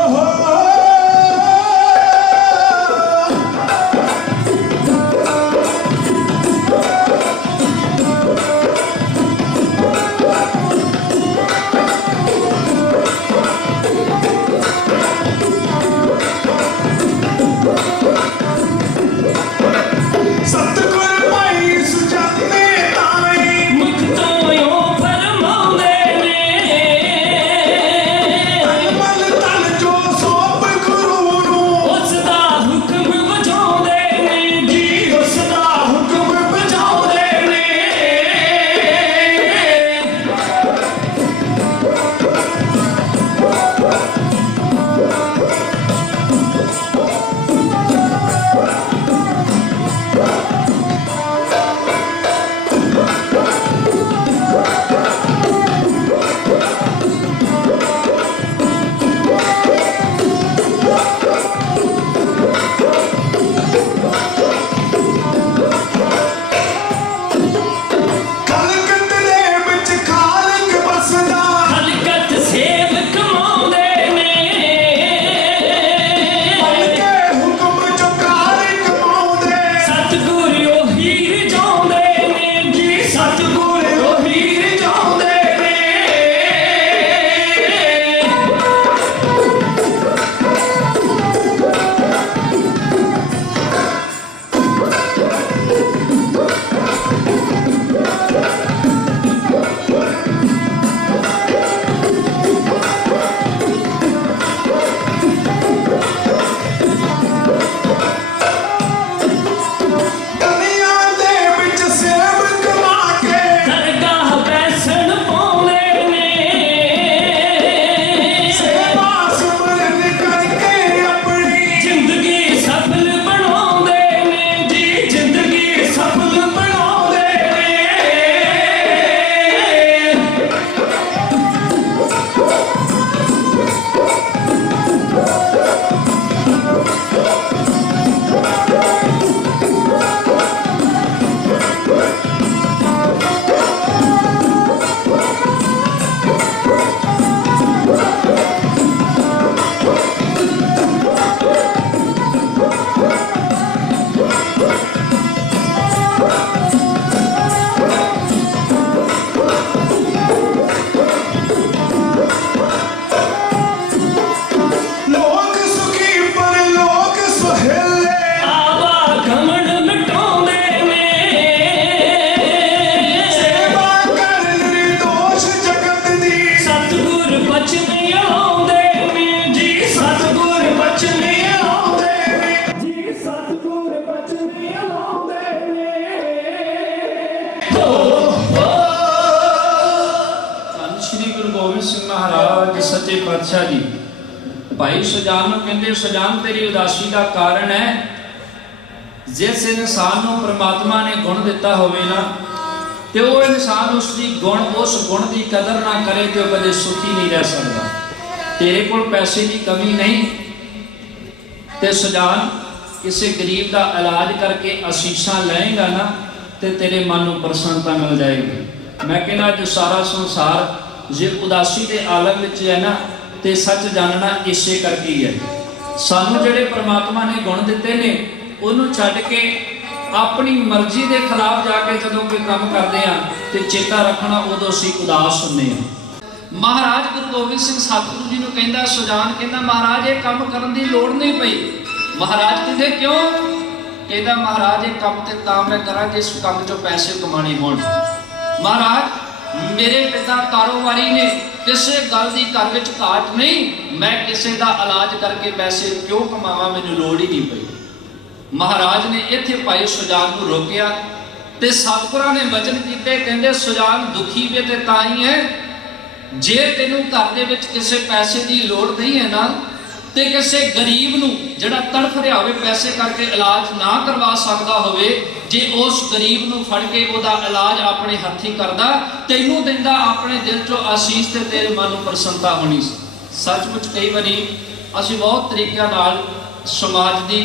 हो पातशाह जी भाई सुजान नूं कहंदे, सुजान तेरी उदासी का कारण है जिस इंसान नूं परमात्मा ने गुण दिता होवे ना ते वो इंसान उसकी गुण उस गुण की कदर ना करे तो कदे सुखी नहीं रह सकता। तेरे कोल पैसे की कमी नहीं ते सुजान किसी गरीब का इलाज करके आशीषां लएगा ना ते तेरे मन को प्रसन्नता मिल जाएगी। मैं कहना जो सारा संसार जे उदासी के आलम विच है ना ते सच जानना इसे करके ही है। सानू जिहड़े परमात्मा ने गुण दिते ने उन्होंने छड्ड के अपनी मर्जी के खिलाफ जाके जदों कोई काम करते हैं तो चेता रखना उदों असीं उदास हुंदे हां। महाराज गुरु गोबिंद सिंह सतगुरु जी नूं कहंदा, सुजान कहंदा महाराज ये काम करन दी लोड़ नहीं पई। महाराज कहंदे क्यों? कहंदा महाराज ये काम ते तां मैं करां जिस काम चों पैसे कमाने होण। महाराज मेरे पिता कारोबारी ने, किसी गल की घर विच घाट नहीं, मैं किसी का इलाज करके पैसे क्यों कमावां, मैनूं लोड़ ही नहीं पई। महाराज ने इत्थे भाई सुजान को रोकिया ते सतगुरां ने वचन कीते, कहंदे सुजान दुखी वे ते तां ही है जे तैनूं घर दे विच किसी पैसे की लोड़ नहीं है ना ते किसी गरीब नूं जिहड़ा तड़फ रहा होवे पैसे करके इलाज ना करवा सकदा होवे, जे उस गरीब नूं फड़ के उहदा इलाज अपने हत्थी करदा तैनूं दिंदा अपने दिल चों आशीष ते तेरे मन नूं प्रसन्नता होनी सी। सचमुच कई वारी असीं बहुत तरीक़िਆਂ नाल समाज दी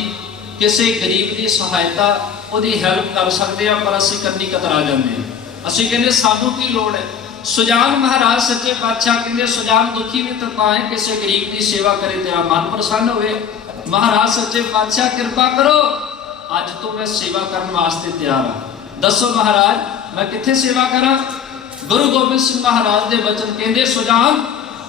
किसी गरीब की सहायता उहदी हैल्प कर सकते हैं, पर असीं करनी कतरा जाते हैं। असीं कहंदे सानूं की लोड़ है। सुजान महाराज सच्चे पातशाह कहंदे सुजान दुखी भी तो तां है किसी गरीब की सेवा करे तेरा मन प्रसन्न होवे। महाराज सच्चे पातशाह कृपा करो, अज तो मैं सेवा करने वास्ते तैयार हाँ। दसो महाराज मैं कित्थे सेवा करा? गुरु गोबिंद सिंह महाराज के वचन कहंदे सुजान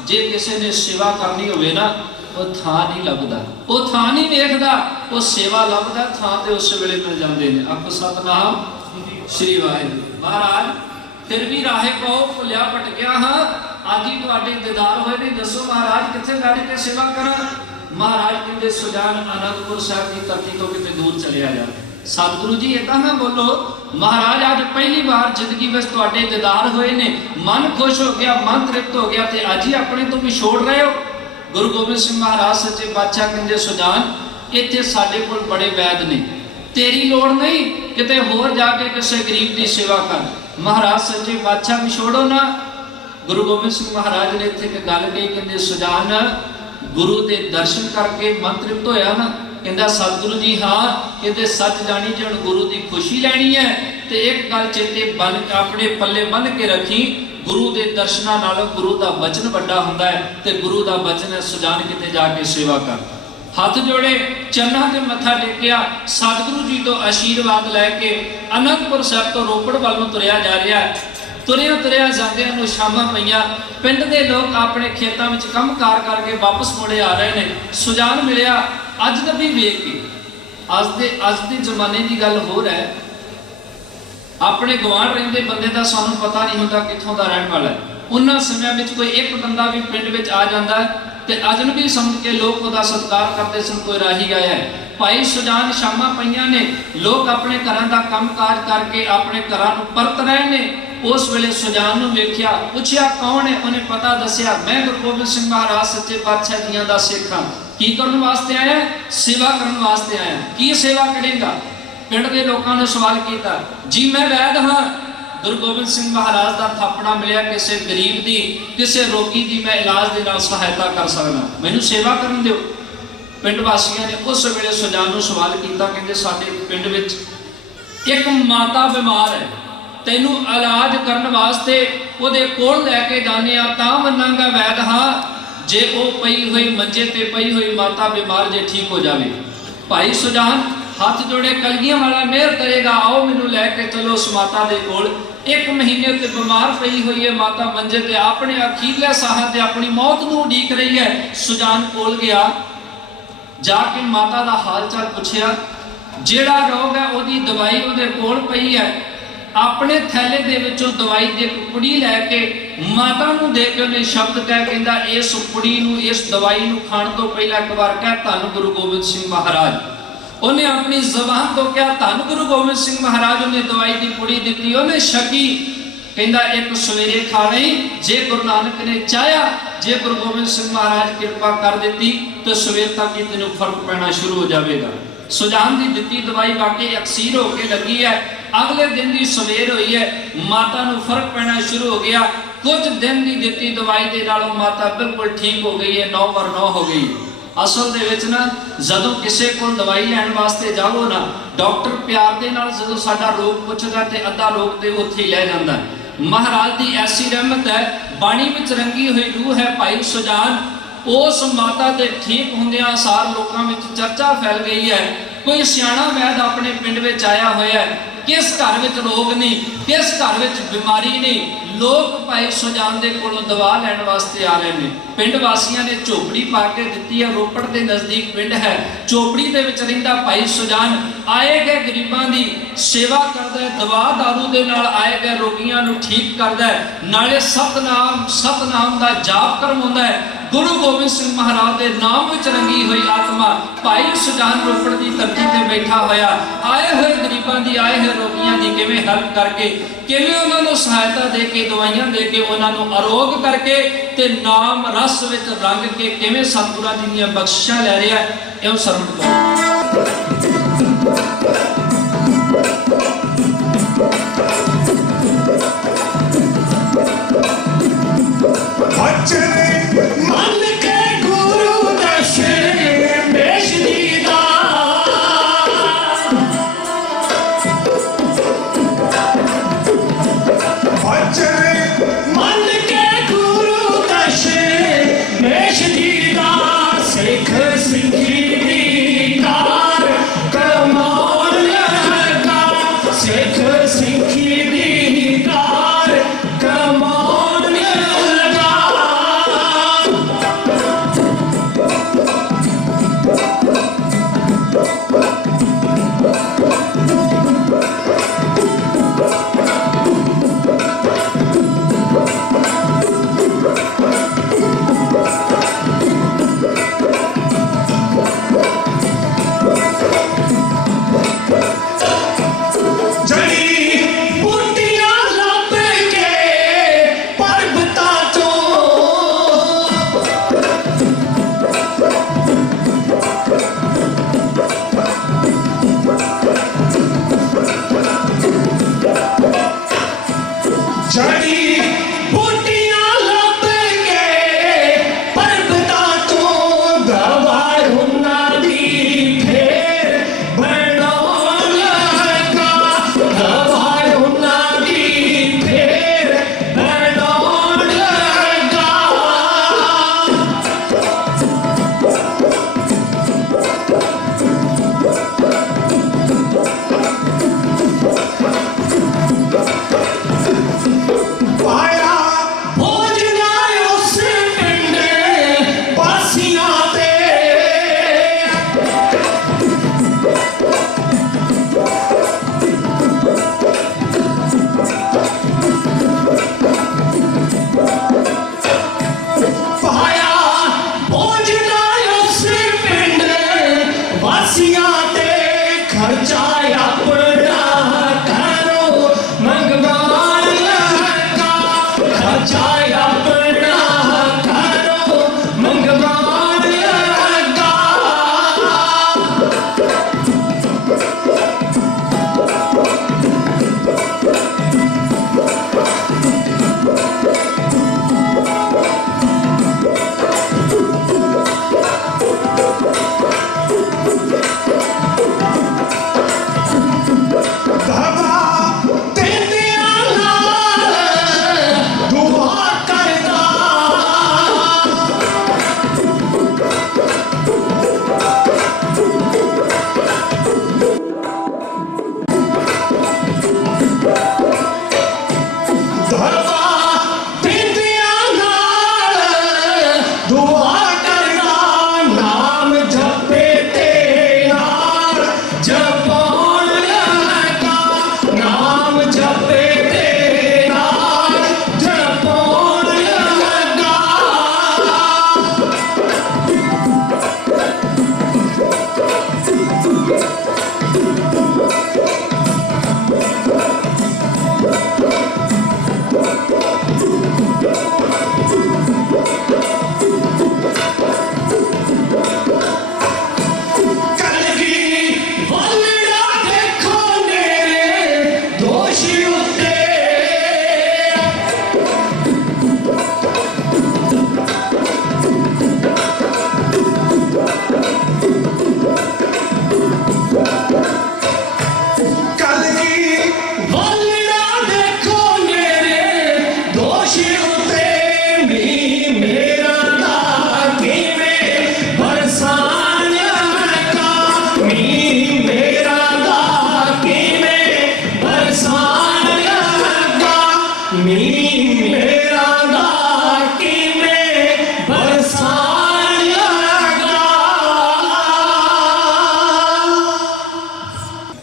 जे किसी ने सेवा करनी होवे ना वो थां नहीं लभदा, वो थां नहीं वेखदा, वो सेवा लभदा थां ते उस वेले मिल जांदे ने। आखो सतनाम श्री वाहिगुरू। महाराज फिर भी राहे पाओ भुलिया भटकिया हाँ, अज ही तुहाडे दीदार होए ने, दसो महाराज कित्थे बैठ के सेवा करा? महाराज कहंदे सुजान आनंदपुर साहिब की धरती तो किते दूर चलिया जा। सतगुरु जी इदां ना बोलो महाराज, अज पहली बार जिंदगी में तुहाडे दीदार होए ने, मन खुश हो गया, मन तृप्त हो गया ते अज ही अपने तो भी छोड़ रहे हो। गुरु गोबिंद सिंह महाराज सच्चे पातशाह कहंदे सुजान इत्थे साडे कोल बड़े वैद ने, तेरी लोड़ नहीं किते होर जाके किसी गरीब की सेवा कर। महाराज सच्चे पातशाह भी छोड़ो ना। गुरु गोबिंद सिंह महाराज ने इत्थे एक गल कही, कहंदे सुजान गुरु के दर्शन करके मन तृप्त होया ना? कहंदा सतगुरु जी हाँ। कहंदे सच जानी जे हुण गुरु की खुशी लैनी है ते एक गल चेते बन अपने पल्ले बन के रखी, गुरु के दर्शनां नालों गुरु का वचन वड्डा हुंदा है ते गुरु का वचन है सुजान किते जाके सेवा कर। हाथ जोड़े चरणों ते मत्था टेकिया, सतगुरु जी तो आशीर्वाद लैके आनंदपुर साहिब तो रोपड़ वाल नूं तुरिया जा रहा है। तुरिया तुरिया जांदियां नूं शामां पईयां, पिंड दे लोग अपने खेतों में काम कार करके वापस मुड़े आ रहे हैं। सुजान मिलिया अजनबी वेख के। अज दे जमाने की गल होर है, अपने गवांढ रहिंदे बंदे का सानूं पता नहीं होंदा कित्थों दा रहण वाला है। उन्हां समय में कोई एक बंदा भी पिंड में आ जाता है ते अजनबी समझ के लोग उहदा सत्कार करते सन, कोई राही आया है। भाई सुजान शामां पईयां ने, लोग अपने घरां दा काम काज करके अपने घरां नूं परत रहे ने। उस वेले सुजान नूं वेखिया, पुछया कौन है? उन्हें पता दसिया, मैं गुरु गोबिंद सिंह महाराज सच्चे पातशाह जियां दा सिख हां। की करन वास्ते आया? सेवा करन वास्ते आया। की सेवा करेगा? पिंड के लोगों ने सवाल किया, जी मैं वैद हाँ। गुरु गोबिंद सिंह महाराज का थापड़ा मिलिया, किसी गरीब की किसी रोगी की मैं इलाज के नाल सहायता कर सकदा, मैनूं सेवा करन दिओ। पिंड वासियों ने उस वेले सुजान नूं सवाल किया, कहंदे साडे पिंड विच एक माता बीमार है, तैनूं इलाज करन वास्ते उहदे कोल लैके जाने आ तां मन्नांगा वैद हाँ, जे वो पई हुई मंजे ते पई हुई माता बीमार जे ठीक हो जाए। भाई सुजान हाथ जोड़े, कलगियां वाला मेहर करेगा, आओ मैनू लैके चलो उस माता दे कोल। एक महीने ते बीमार पई हुई है माता मंजे ते, अपने अखीरले साहां ते अपनी मौत नूं उडीक रही है। सुजान कोल गया, जाके माता दा हाल चाल पुछया, जेड़ा रोग है ओदी दवाई ओदे कोल पई है। अपने थैले दे विचों दवाई दी पुड़ी लैके माता नूं दे के उन्हें शब्द कह कहंदा, इस पुड़ी नूं इस दवाई नूं खाण तो पहला एक बार कह धन गुरु गोबिंद सिंह महाराज। उन्हें अपनी जबान तो क्या धन गुरु गोबिंद सिंह महाराज, उन्हें दवाई की पुड़ी दी, उन्हें छकी। कहता एक सवेरे खा लई, जे गुरु नानक ने चाहया, जे गुरु गोबिंद सिंह महाराज कृपा कर दी तो सवेर तक ही तेन फर्क पैना शुरू हो जाएगा। सुजान की दिती दवाई वाकई अक्सीर होके लगी है। अगले दिन की सवेर हुई है, माता को फर्क पैना शुरू हो गया। कुछ दिन की दिती दवाई के नालों माता बिल्कुल ठीक हो गई है, 9/9 हो गई। असल दे विच ना जदों किसी को दवाई लैण वास्ते जाओ ना, डॉक्टर प्यार दे नाल जदों साडा रोग पुछदा ते अद्धा रोग ते उत्थे ही लै जांदा है। महाराज की ऐसी रहमत है, बाणी विच रंगी हुई रूह है भाई सुजान। उस माता के ठीक होंदियां सार लोकां विच चर्चा फैल गई है। कोई सियाणा वैद अपने पिंड विच आया होया है, किस घर विच रोग नहीं, किस घर विच बीमारी नहीं, लोग भाई सुजान दे कोलों दवा लैण वास्ते आ रहे हैं। पिंड वासियों ने झोपड़ी पा के दिती है, रोपड़ के नज़दीक पिंड है। झोपड़ी दे विच रहिंदा भाई सुजान आए गए गरीबां दी सेवा करदा है, दवा दारू दे नाल आए गए रोगियां नूं ठीक करदा है, नाले सतनाम दा जाप करवाउंदा है। गुरु गोबिंद सिंह महाराज के नाम विच रंगी हुई आत्मा भाई सुजान रोपड़ की धरती पर बैठा होया आए हुए गरीबां दी, आए हुए रोगियां की किवें हेल्प करके, किवें उन्हां नूं सहायता दे के, दवाइयां दे के, उन्हां नूं आरोग करके ते नाम रस विच रंग के किवें सतगुरां जी दीआं बख्शिशां लै रिहा है, इहो सरवण करो। मन के गुरु दर्शन बेश दीदार, मन के गुरु दर्शन बेश दीदार, सिख सिंखी दीदार कमाल लगा, सिख सिंखी दीदार कमाल लगा।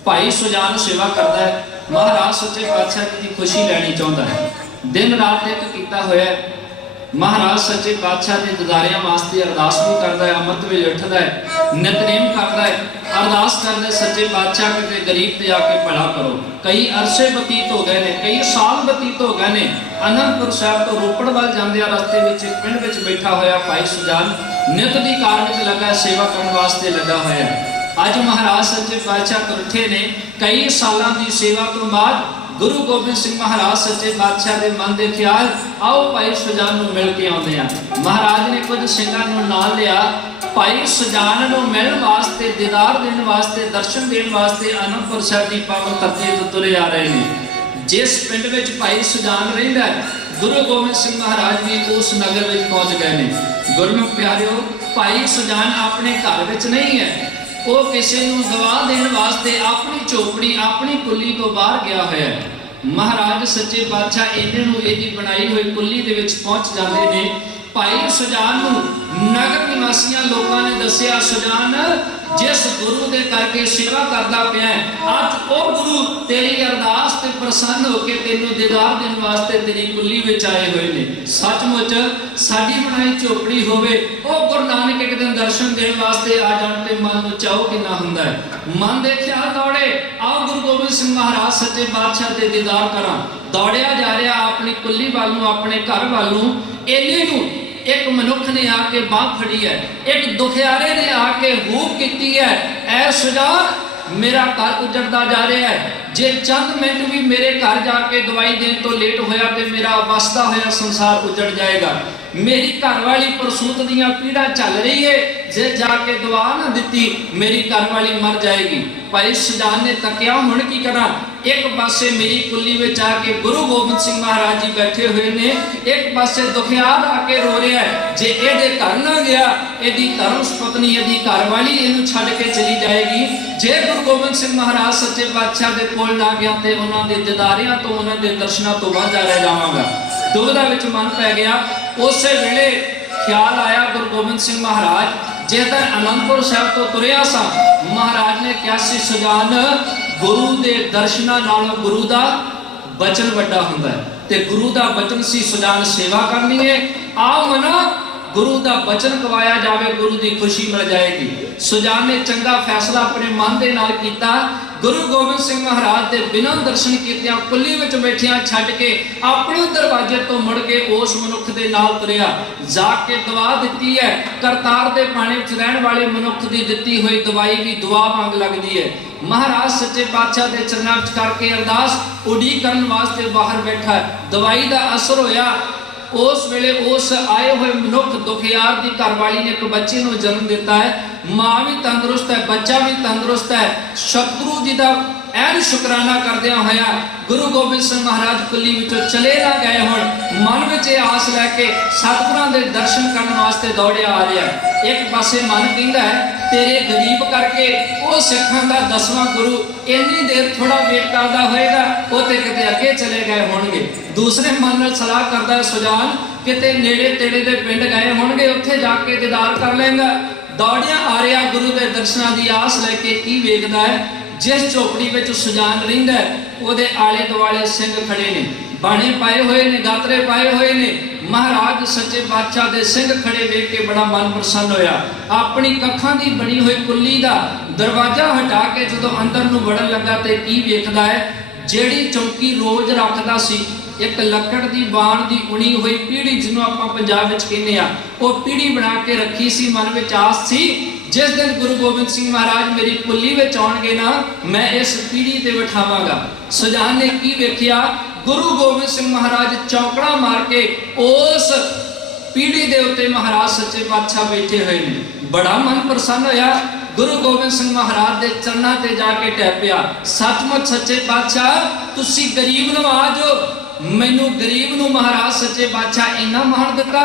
भाई सुजान सेवा करता है, महाराज सच्चे पातशाह जी की खुशी लेनी चाहता है। दिन रात एक किया होया है। महाराज सच्चे पातशाह के दीदारियां वास्ते अरदास भी करता है, अमृत वेले उठता है, नितनेम करता है, अरदास करते सच्चे पातशाह किते गरीब ते आके भला करो। कई अरसे बतीत हो गए ने, कई साल बतीत हो गए ने। आनंदपुर साहब तो रोपड़ वाल जांदे रस्ते विच पिंड विच बैठा होया भाई सुजान नित दी कार विच लगा सेवा करने वास्ते लगा होया। अज महाराज सच्चे पातशाह तुरठे ने कई सालों की सेवा तो बाद गुरु गोबिंद सिंह महाराज सच्चे पातशाह के मन के ख्याल आओ भाई सुजान नूं मिल के आउंदे आ। महाराज ने कुछ सिंघां नूं नाल लिया, भाई सुजान नूं मिलण वास्ते, दीदार देण वास्ते, दर्शन देण वास्ते आनंदपुर साहिब की पावन धरती तो तुरे आ रहे हैं। जिस पिंड विच भाई सुजान रहिंदा गुरु गोबिंद सिंह महाराज भी उस नगर में पहुंच गए हैं। गुरमुख प्यारिओ, भाई सुजान अपने घर विच नहीं है, वो किसी नूं दवा देने वास्ते अपनी चोपड़ी अपनी कुल्ली तो बाहर गया है। महाराज सच्चे पातशाह इन्हें नूं इहदी बनाई हुई कुल्ली दे विच पहुंच जाते ने। भाई सुजान नूं नगर निवासियों लोगों ने दसिया, सुजान जिस गुरु दे करके सेवा करदा पिया अज ओ गुरु तेरी अरदास ते प्रसन्न होकर तेनू दीदार देने वास्ते तेरी कुल्ली विच आए हुए ने। सचमुच साडी बनाई झोपड़ी होवे, ओ गुरु नानक एक दिन दर्शन देने वास्ते आ जाण ते मन नूं चाओ किन्ना हुंदा है। मन दे ख्याल दौड़े, आओ गुरु गोबिंद सिंह महाराज सच्चे पातशाह दे दीदार करां। दौड़िया जा रहा अपनी कुल्ली वाल नूं, अपने घर वाल नूं। इन्ने नूं एक मनुख ने आके बांह फड़ी है, एक दुखियारे ने आके हूक की है, ऐ सुजान मेरा घर उजड़ता जा रहा है, जे चंद मिनट भी मेरे घर जाके दवाई देने तो लेट होया तो मेरा वसदा होया संसार उजड़ जाएगा। मेरी घरवाली प्रसूत दियां पीड़ा चल रही है, जे जाके दवा ना दी मेरी घरवाली मर जाएगी। भाई सुजान ने तकिया हुण की करा, एक पासे मेरी कुल्ली में आके गुरु गोबिंद सिंह महाराज जी बैठे हुए ने, एक पासे दुखियार आके रो रहा है, जे ये घर ना गया यदि धर्म पत्नी यदि घरवाली इनू छड़ के चली जाएगी। जे गुरु गोबिंद सिंह महाराज सच्चे पातशाह के कोल ना गया तो उन्होंने दीदारियां तो उन्होंने दर्शनों तो वांझा रह जावांगा। दुविधा विच मन पै गया। उस वेले ख्याल आया गुरु गोबिंद सिंह महाराज जे तर आनंदपुर साहब तो तुरिया सा, महाराज ने कहा सी सुजान गुरु दे दर्शनां नालों गुरु दा बचन वड्डा हुंदा है, ते गुरु दा बचन सी सुजान सेवा करनी है। आओ मना गुरु दा बचन कवाया जावे, गुरु दी खुशी मिल जाएगी। सुजान ने चंगा फैसला अपने मन दे नाल कीता। गुरु गोबिंद सिंह महाराज दे बिना दर्शन कीतियां कुल्ली विच बैठियां छड्ड के अपने दरवाजे तो मुड़ के उस मनुख दे नाल तुरिया, जाके दवा दित्ती है। करतार दे पानी विच रहण वाले मनुख दी दित्ती हुई दवाई भी दुआ वांग लगदी है। महाराज सच्चे पातशाह दे चरनां विच करके अरदास उडीक करन वास्ते बाहर बैठा है। दवाई दा असर होया। उस वेले उस आए हुए मनुख दुखियार दी घरवाली ने एक बच्चे नूं जन्म दिता है। मां भी तंदुरुस्त है, बच्चा भी तंदुरुस्त है। सतगुरु जी दा ऐन शुकराना करदिया होया गुरु गोबिंद सिंह महाराज कुल्ली विचों चले ना गए। हुण मन विच आस लैके सतगुरां दे दर्शन करने वास्ते दौड़िया आ रहा है। एक पासे मन कहंदा है तेरे गरीब करके वो सिखां दा 10वां गुरु इन्नी देर थोड़ा वेट करदा होएगा, वो ते किते अगे चले गए होणगे। दूसरे मन नाल सलाह करदा सुजान किते नेड़े तेड़े दे पिंड गए होणगे, उत्थे जाके दीदार कर लेंगा। दौड़िया आ रहा गुरु के दर्शनां दी आस लैके की वेखदा है जिस झोपड़ी में सुजान रहिंदा है उहदे आले दुआले सिंह खड़े ने, बाणे पाए हुए ने, गातरे पाए हुए ने। महाराज सच्चे पातशाह दे सिंह खड़े वेख के बड़ा मन प्रसन्न होया। अपनी कखां दी बनी हुई कुल्ली दा दरवाजा हटा के जदों अंदर नूं वड़न लगा ते की वेखदा है जेड़ी चौकी रोज रखदा सी एक लकड़ दी बाण दी उणी हुई पीढ़ी जिन्हों आपां पंजाब विच कहने आ, वो पीढ़ी बना के रखी सी। मन विच आस सी जिस दिन गुरु गोबिंद सिंह महाराज मेरी कुल्ली विच आउणगे ना मैं इस पीढ़ी ते बिठावांगा। सुजान ने की वेखिया गुरु गोबिंद सिंह महाराज चौकड़ा मार के उस पीढ़ी दे उत्ते महाराज सच्चे पातशाह बैठे हुए ने। बड़ा मन प्रसन्न होया। गुरु गोबिंद सिंह महाराज दे चरनां ते जाके टैपिया। सचमुच सच्चे पातशाह तुसी गरीब नवाज हो, मैनू गरीब नूं महाराज सच्चे पातशाह इन्ना मान दिता,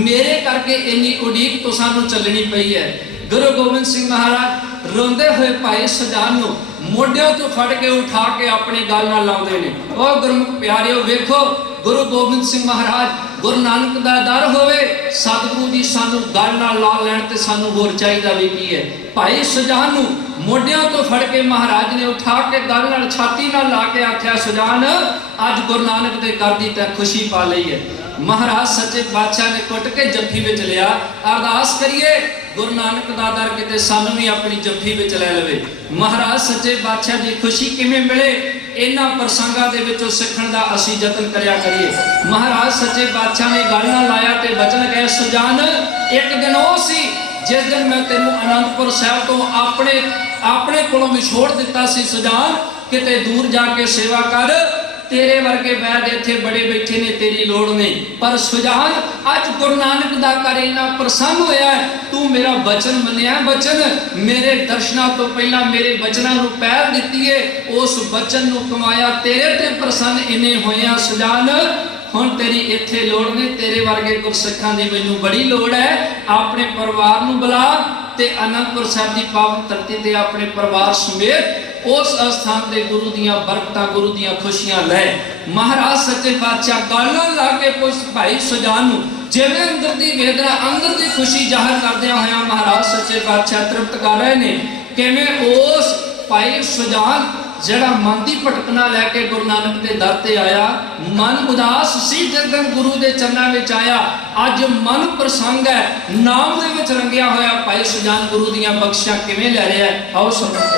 मेरे करके इन्नी उड़ीक तो सानू चलनी पई है। गुरु गोबिंद सिंह महाराज रोंदे हुए भाई सुजान नूं मोढियों तो फड़ के उठा के अपनी गल नाल लाउंदे ने। ओ गुरमुख प्यारिओ वेखो गुरु गोबिंद सिंह महाराज गुरु नानक दा दर होवे सतगुरु जी सानू गल नाल ला लैण ते सानू होर चाहीदा भी की है। भाई सुजान नू मोढियां तो फड़ के महाराज ने उठा के गल नाल छाती नाल ला के आख्या सुजान अज गुरु नानक दे घर दी तैं खुशी पा लई है। महाराज सच्चे पातशाह ने कुट के जफ्फी विच लिया। अरदास करिए गुरु नानक दा दर किते सानू भी अपनी जफ्फी विच लै लवे। महाराज सच्चे पातशाह दी खुशी किवें मिले इन्हां प्रसंगां दे विचों सिੱਖਣ दा असीं यतन करिया करिए। महाराज सच्चे पातशाह ने गल नाल लाया ते वचन कहे सुजान एक दिन ओ सी जिस दिन मैं तेनू आनंदपुर साहिब तो अपने कोलों विछोड़ दिता सी। सुजान किते दूर जाके सेवा कर तेरे वर्गे वैद इत्थे बड़े बैठे ने तेरी लोड़ नहीं। पर सुजान अज गुरु नानक दा घर इन्ना प्रसन्न होया है तू मेरा वचन मन्निया। वचन मेरे दर्शनां तो पहला मेरे वचनां नूं पहल दित्ती है उस वचन नूं कमाया तेरे ते प्रसन्न इन्ने होया। सुजान हुण तेरी इत्थे लोड़ नहीं तेरे वर्गे गुरसिखां दी मैनूं बड़ी लोड़ है। अपने परिवार नूं बुला ते आनंदपुर साहिब दी पावन धरती ते अपने परिवार समेत उस स्थान ते गुरु दियां बरकतां गुरु दियां खुशियां लै। महाराज सच्चे पातशाह गल ला के पुछ भाई सुजान नूं जिवें अंदर दी वेदना अंदर दी खुशी जाहिर करदियां होया महाराज सच्चे पातशाह तृप्त कर रहे ने। किवें उस भाई सुजान जड़ा मन की भटकना लैके गुरु नानक के दर ते आया मन उदास सी जिस दिन गुरु के चरणों में आया अज मन प्रसंग है नाम दे विच रंगिया होया। भाई सुजान गुरु दियां बख्शिशां किवें लै रहा है आओ सुणो।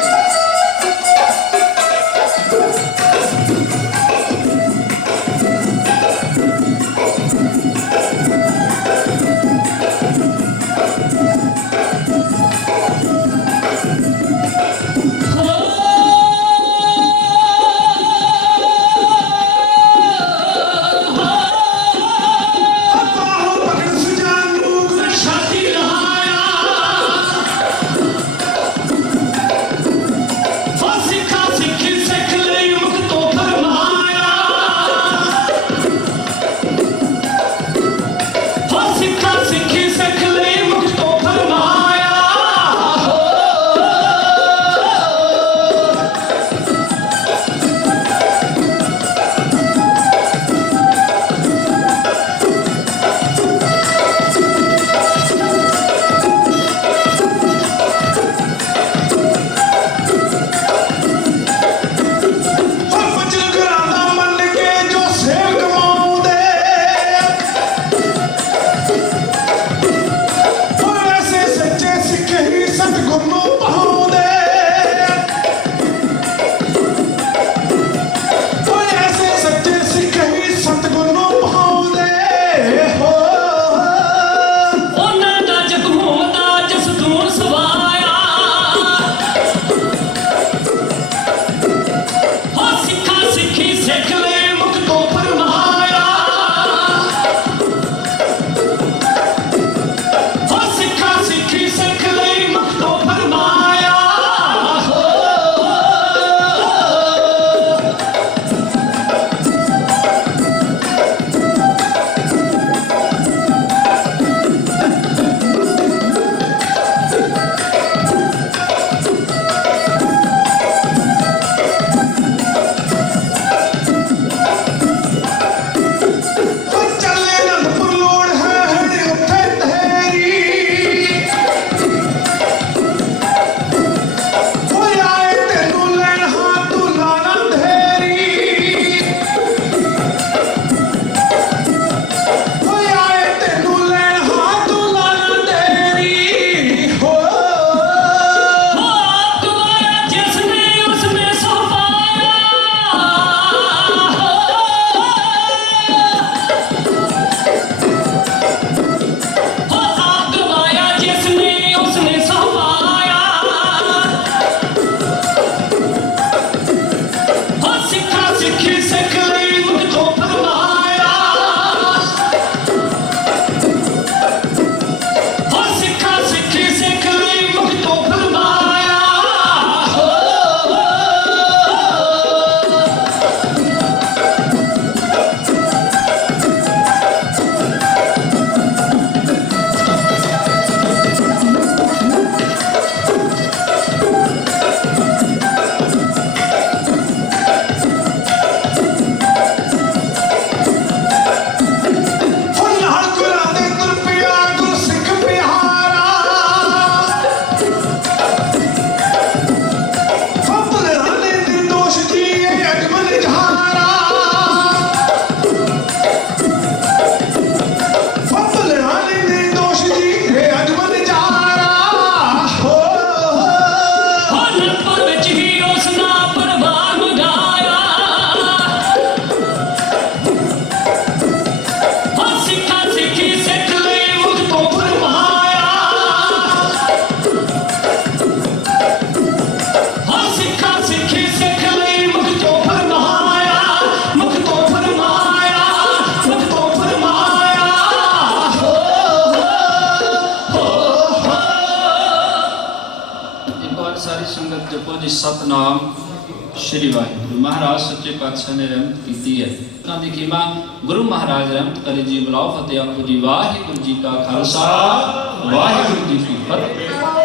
सिखा सिखी सिख लई एक बार सारी संगत जपो जी सतनाम श्री वाहिगुरु। महाराज सच्चे पातशाह ने रहमत की है। उन्होंने दी खिमा गुरु महाराज रहमत करे जी। बुलाओ फतेह आपको जी। वाहिगुरु जी का खालसा वाहिगुरु जी की फतेह।